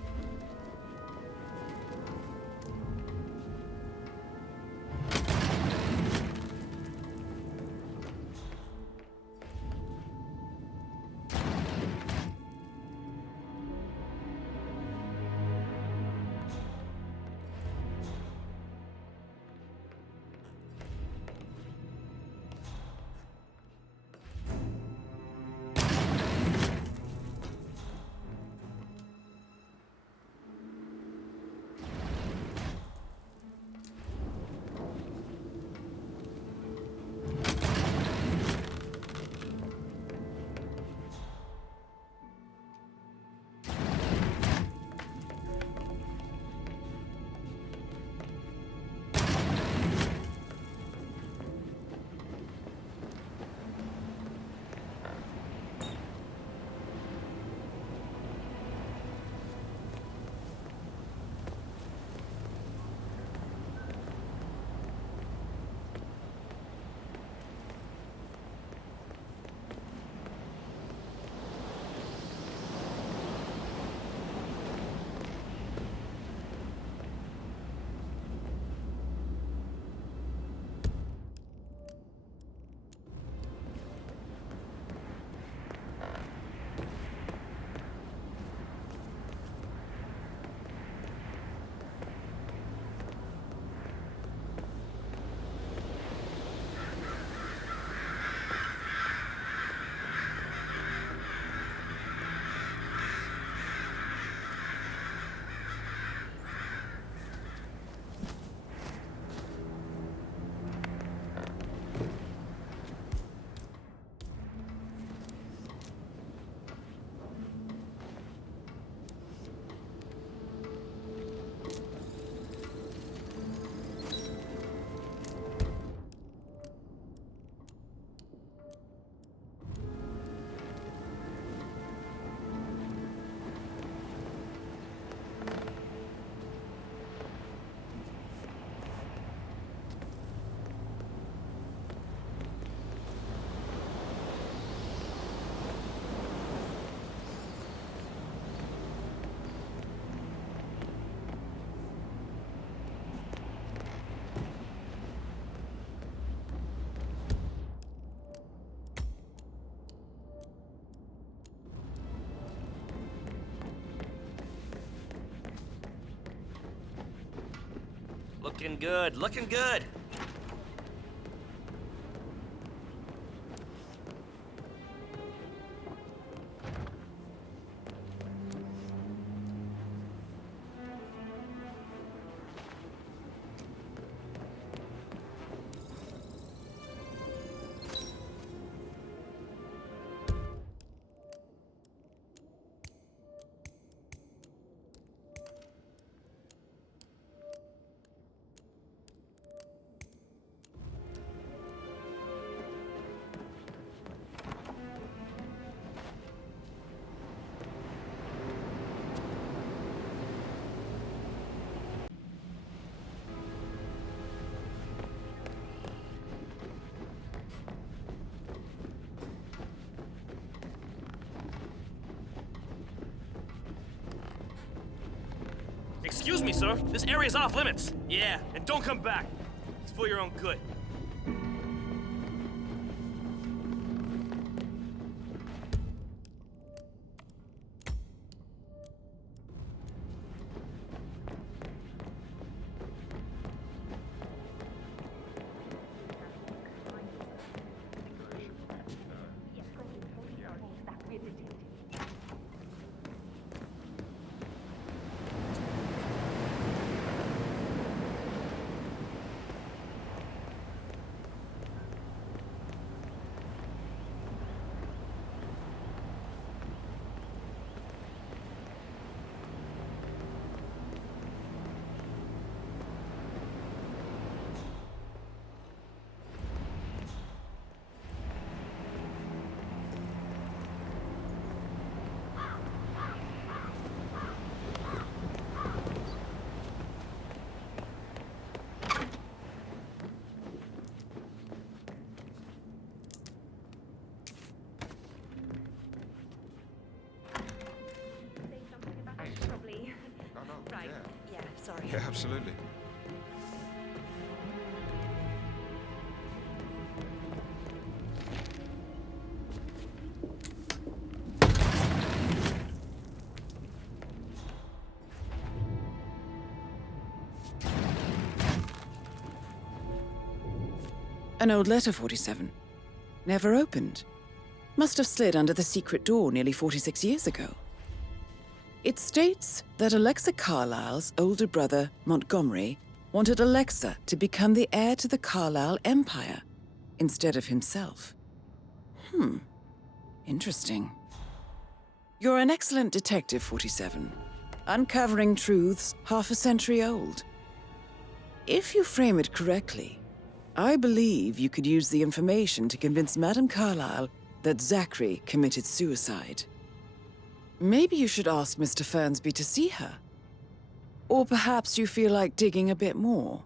Looking good, looking good. Excuse me, sir. This area's off limits. Yeah, and don't come back. It's for your own good. Yeah, absolutely. An old letter, 47. Never opened. Must have slid under the secret door nearly 46 years ago. It states that Alexa Carlyle's older brother, Montgomery, wanted Alexa to become the heir to the Carlyle Empire instead of himself. Interesting. You're an excellent detective, 47. Uncovering truths half a century old. If you frame it correctly, I believe you could use the information to convince Madame Carlyle that Zachary committed suicide. Maybe you should ask Mr. Fernsby to see her. Or perhaps you feel like digging a bit more.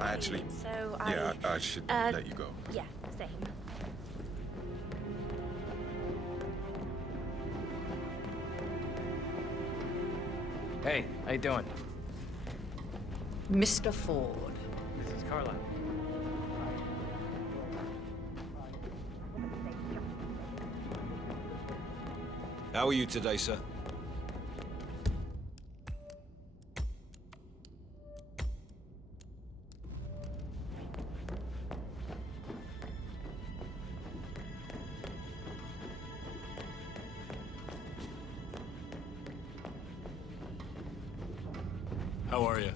Actually, yeah, I should let you go. Yeah, same. Hey, how you doing? Mr. Ford. This is Carlisle. How are you today, sir? How are you?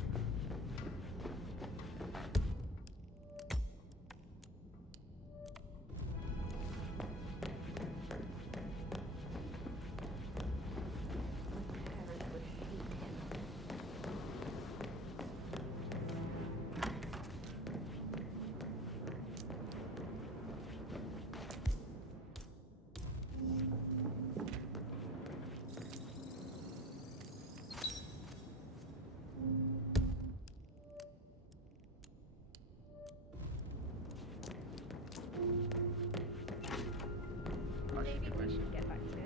Maybe we should get back to...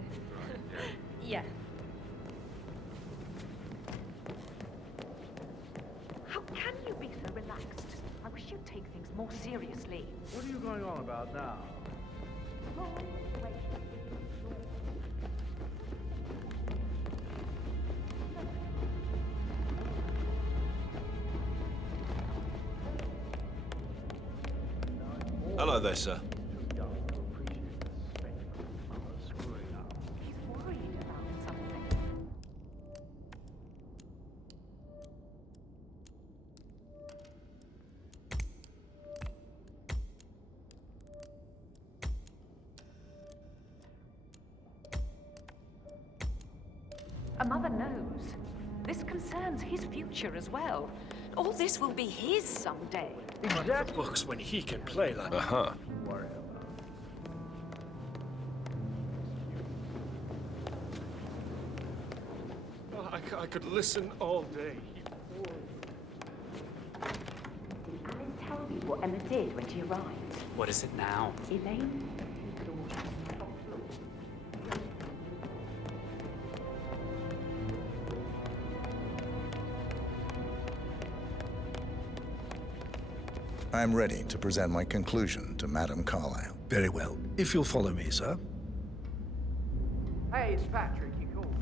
Yeah. How can you be so relaxed? I wish you'd take things more seriously. What are you going on about now? Hello there, sir. A mother knows. This concerns his future as well. All this will be his someday. Exactly. Books when he can play like. Uh-huh. Oh, I could listen all day. Did Alice tell you what Emma did when she arrived? What is it now? Elaine? I'm ready to present my conclusion to Madame Carlyle. Very well. If you'll follow me, sir. Hey, it's Patrick. You called.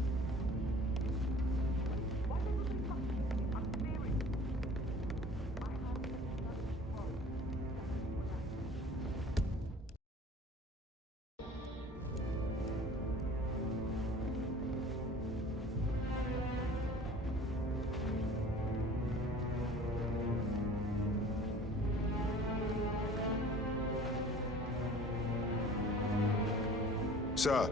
Sir.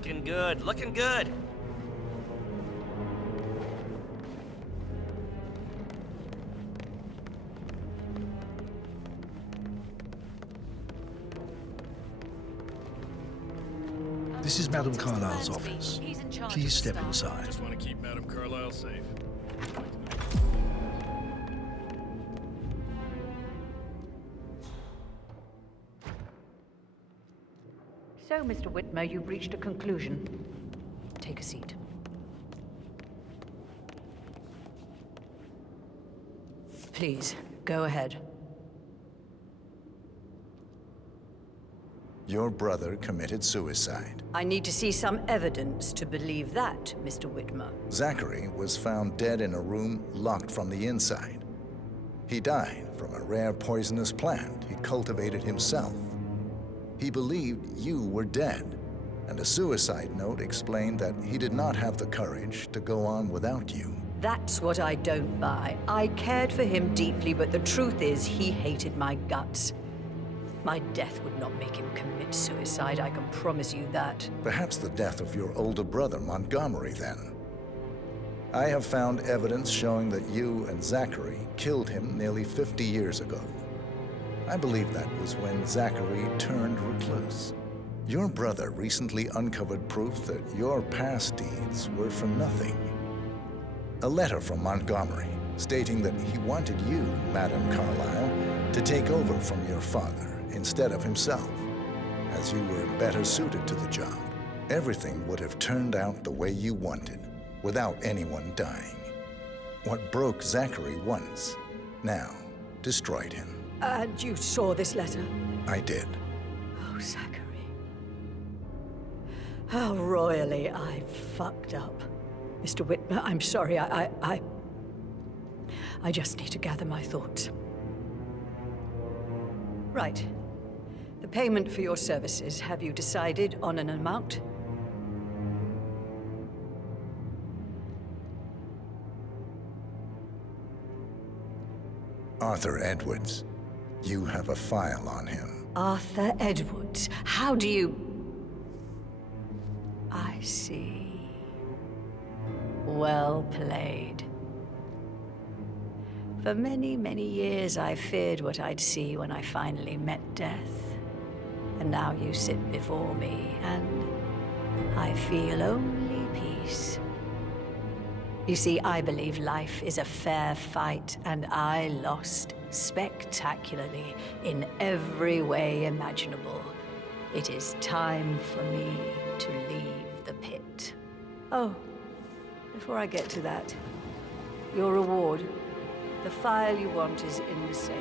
Looking good, looking good. This is Madame Carlyle's office. Please step inside. Just want to keep Madame Carlyle safe. So, Mr. Whitmer, you've reached a conclusion. Take a seat. Please, go ahead. Your brother committed suicide. I need to see some evidence to believe that, Mr. Whitmer. Zachary was found dead in a room locked from the inside. He died from a rare poisonous plant he cultivated himself. He believed you were dead, and a suicide note explained that he did not have the courage to go on without you. That's what I don't buy. I cared for him deeply, but the truth is he hated my guts. My death would not make him commit suicide, I can promise you that. Perhaps the death of your older brother, Montgomery, then. I have found evidence showing that you and Zachary killed him nearly 50 years ago. I believe that was when Zachary turned recluse. Your brother recently uncovered proof that your past deeds were for nothing. A letter from Montgomery stating that he wanted you, Madame Carlyle, to take over from your father instead of himself, as you were better suited to the job. Everything would have turned out the way you wanted, without anyone dying. What broke Zachary once, now destroyed him. And you saw this letter? I did. Oh, Zachary. How royally I fucked up. Mr. Whitmer, I'm sorry, I just need to gather my thoughts. Right. The payment for your services, have you decided on an amount? Arthur Edwards. You have a file on him. Arthur Edwards. How do you... I see. Well played. For many, many years, I feared what I'd see when I finally met death. And now you sit before me, and I feel only peace. You see, I believe life is a fair fight, and I lost spectacularly in every way imaginable. It is time for me to leave the pit. Oh, before I get to that, your reward. The file you want is in the safe.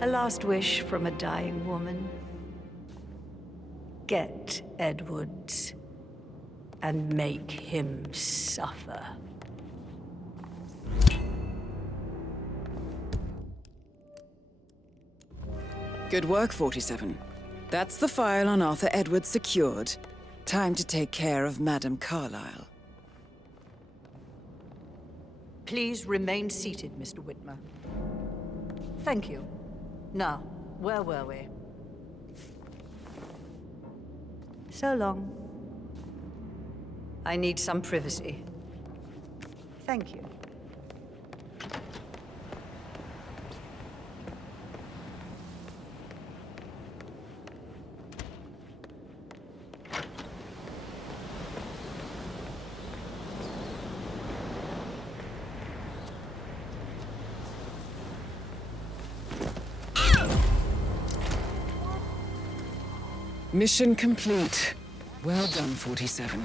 A last wish from a dying woman. Get Edwards and make him suffer. Good work, 47. That's the file on Arthur Edwards secured. Time to take care of Madame Carlyle. Please remain seated, Mr. Whitmer. Thank you. Now, where were we? So long. I need some privacy. Thank you. Mission complete. Well done, 47.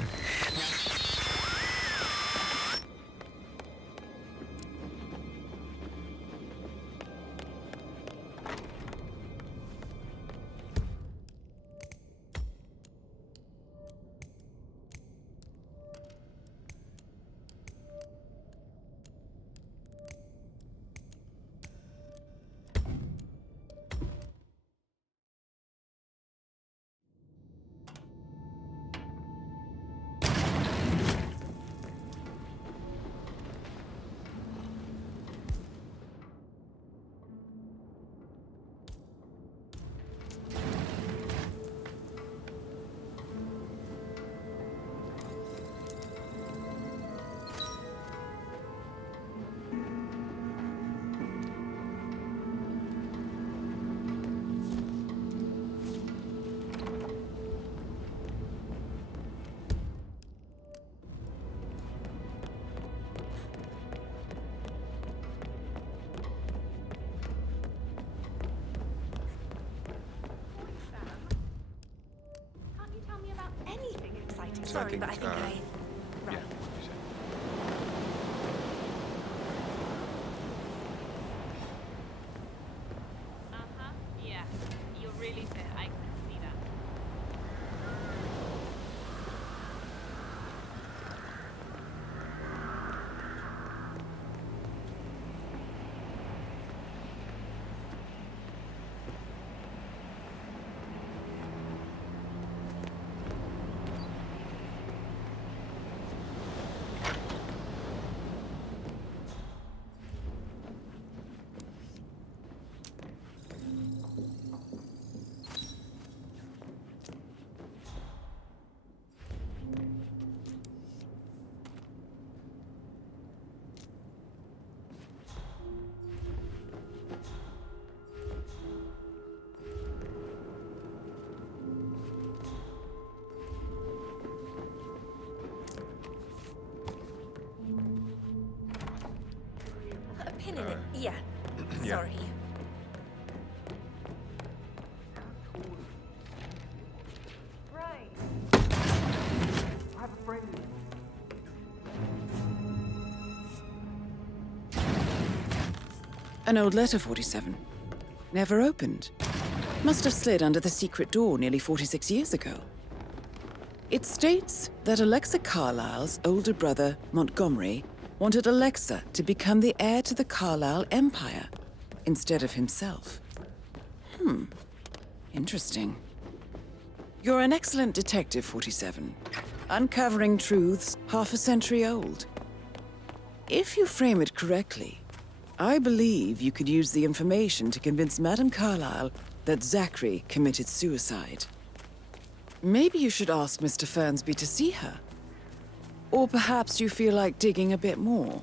Sorry, but I think I... Yeah. Yeah, you're really fit. I can see that. A pin in it. Yeah. Yeah. Sorry. I have a friend. An old letter, 47. Never opened. Must have slid under the secret door nearly 46 years ago. It states that Alexa Carlyle's older brother, Montgomery, wanted Alexa to become the heir to the Carlyle Empire instead of himself. Interesting. You're an excellent detective, 47. Uncovering truths half a century old. If you frame it correctly, I believe you could use the information to convince Madame Carlyle that Zachary committed suicide. Maybe you should ask Mr. Fernsby to see her. Or perhaps you feel like digging a bit more.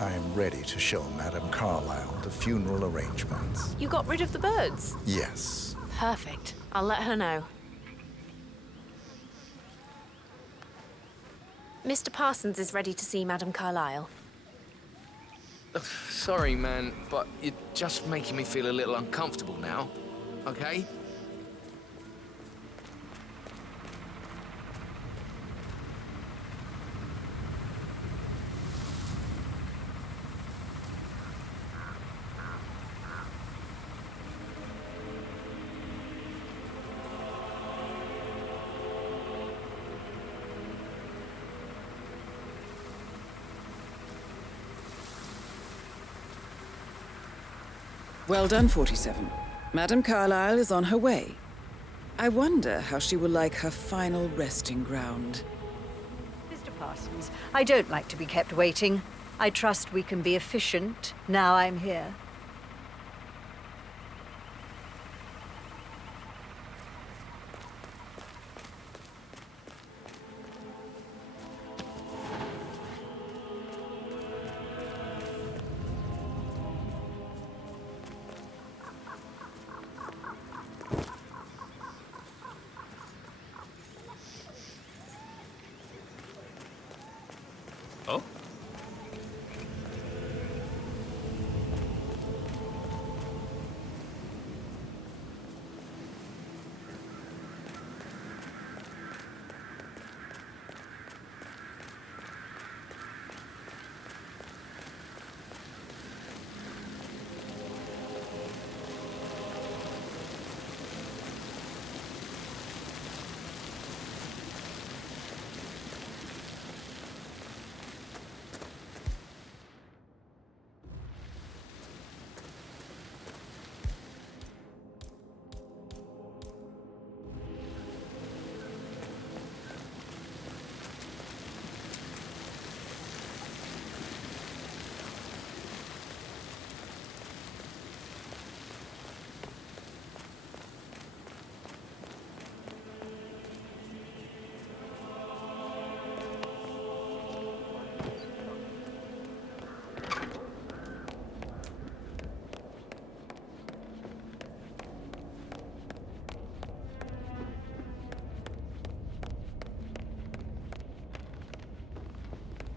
I am ready to show Madame Carlyle the funeral arrangements. You got rid of the birds? Yes. Perfect. I'll let her know. Mr. Parsons is ready to see Madame Carlyle. Sorry, man, but you're just making me feel a little uncomfortable now, okay? Well done, 47. Madame Carlyle is on her way. I wonder how she will like her final resting ground. Mr. Parsons, I don't like to be kept waiting. I trust we can be efficient now I'm here. Oh?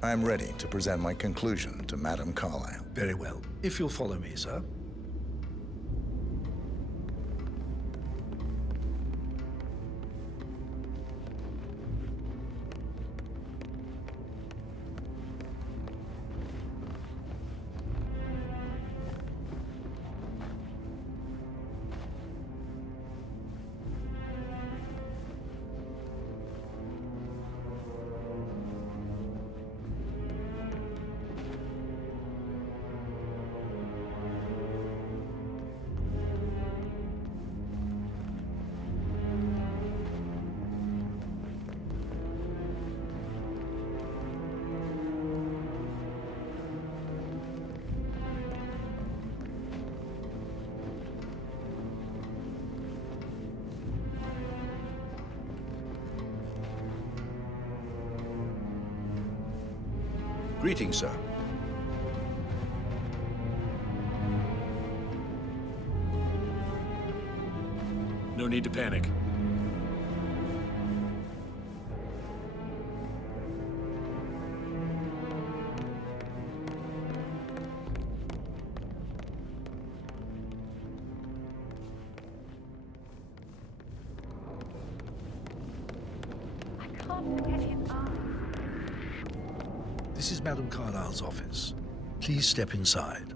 I'm ready to present my conclusion to Madame Carlyle. Very well. If you'll follow me, sir. Greetings, sir. No need to panic. I can't get him up. This is Madame Carlyle's office. Please step inside.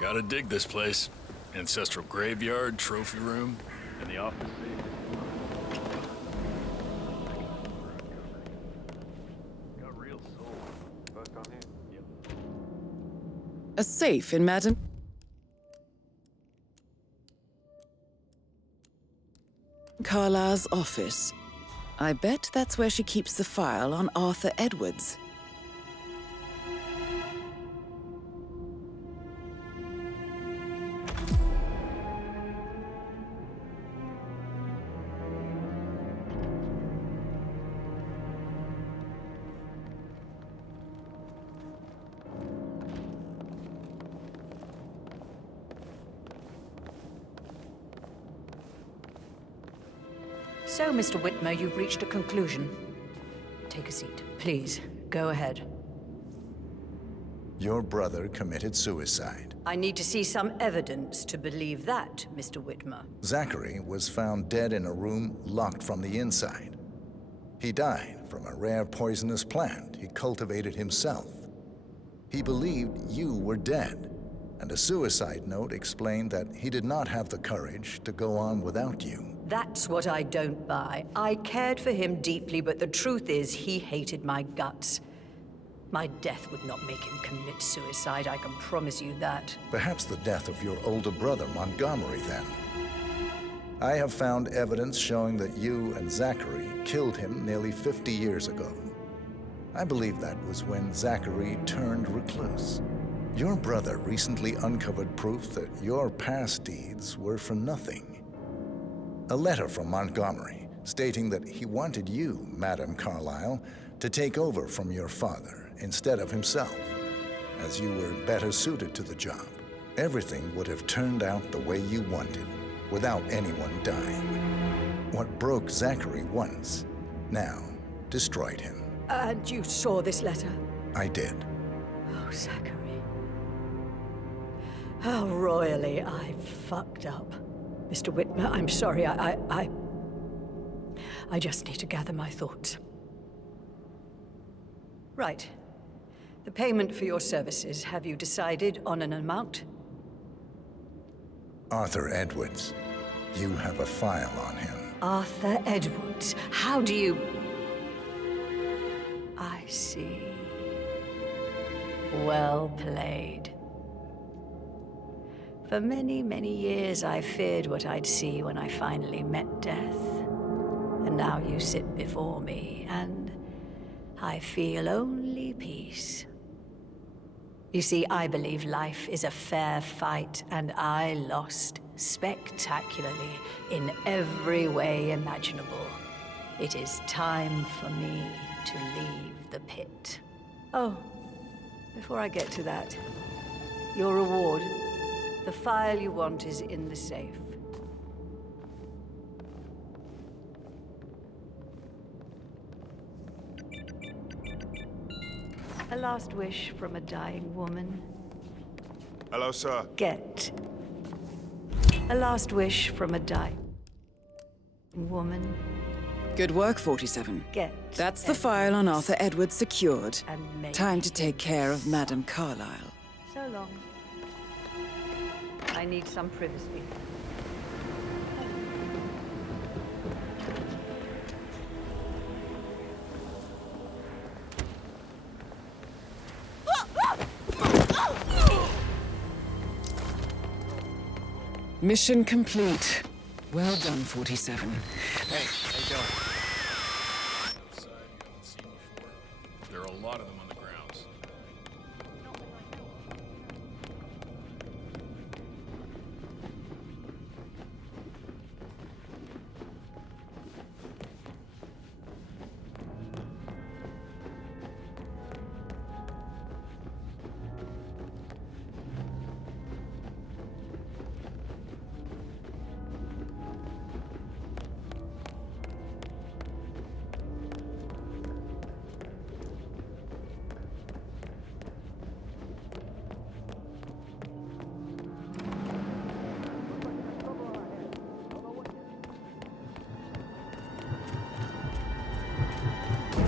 Gotta dig this place. Ancestral graveyard, trophy room, And the office. Got real soul. First time here? Yep. A safe in Madame Carlyle's office. I bet that's where she keeps the file on Arthur Edwards. So, Mr. Whitmer, you've reached a conclusion. Take a seat. Please, go ahead. Your brother committed suicide. I need to see some evidence to believe that, Mr. Whitmer. Zachary was found dead in a room locked from the inside. He died from a rare poisonous plant he cultivated himself. He believed you were dead, and a suicide note explained that he did not have the courage to go on without you. That's what I don't buy. I cared for him deeply, but the truth is he hated my guts. My death would not make him commit suicide, I can promise you that. Perhaps the death of your older brother, Montgomery, then. I have found evidence showing that you and Zachary killed him nearly 50 years ago. I believe that was when Zachary turned recluse. Your brother recently uncovered proof that your past deeds were for nothing. A letter from Montgomery stating that he wanted you, Madam Carlyle, to take over from your father instead of himself, as you were better suited to the job. Everything would have turned out the way you wanted, without anyone dying. What broke Zachary once, now destroyed him. And you saw this letter? I did. Oh, Zachary. How royally I fucked up. Mr. Whitmer, I'm sorry. I just need to gather my thoughts. Right. The payment for your services, have you decided on an amount? Arthur Edwards. You have a file on him. Arthur Edwards. How do you... I see. Well played. For many, many years, I feared what I'd see when I finally met death. And now you sit before me, and I feel only peace. You see, I believe life is a fair fight, and I lost spectacularly in every way imaginable. It is time for me to leave the pit. Oh, before I get to that, your reward. The file you want is in the safe. A last wish from a dying woman. Hello, sir. Get. A last wish from a dying woman. Good work, 47. Get. That's the file on Arthur Edwards secured. And make Time to take care of Madam Carlyle. So long. I need some privacy. Mission complete. Well done, 47. Hey, how you doing? Outside you haven't seen before. There are a lot of them on the grounds.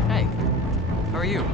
Hey, how are you?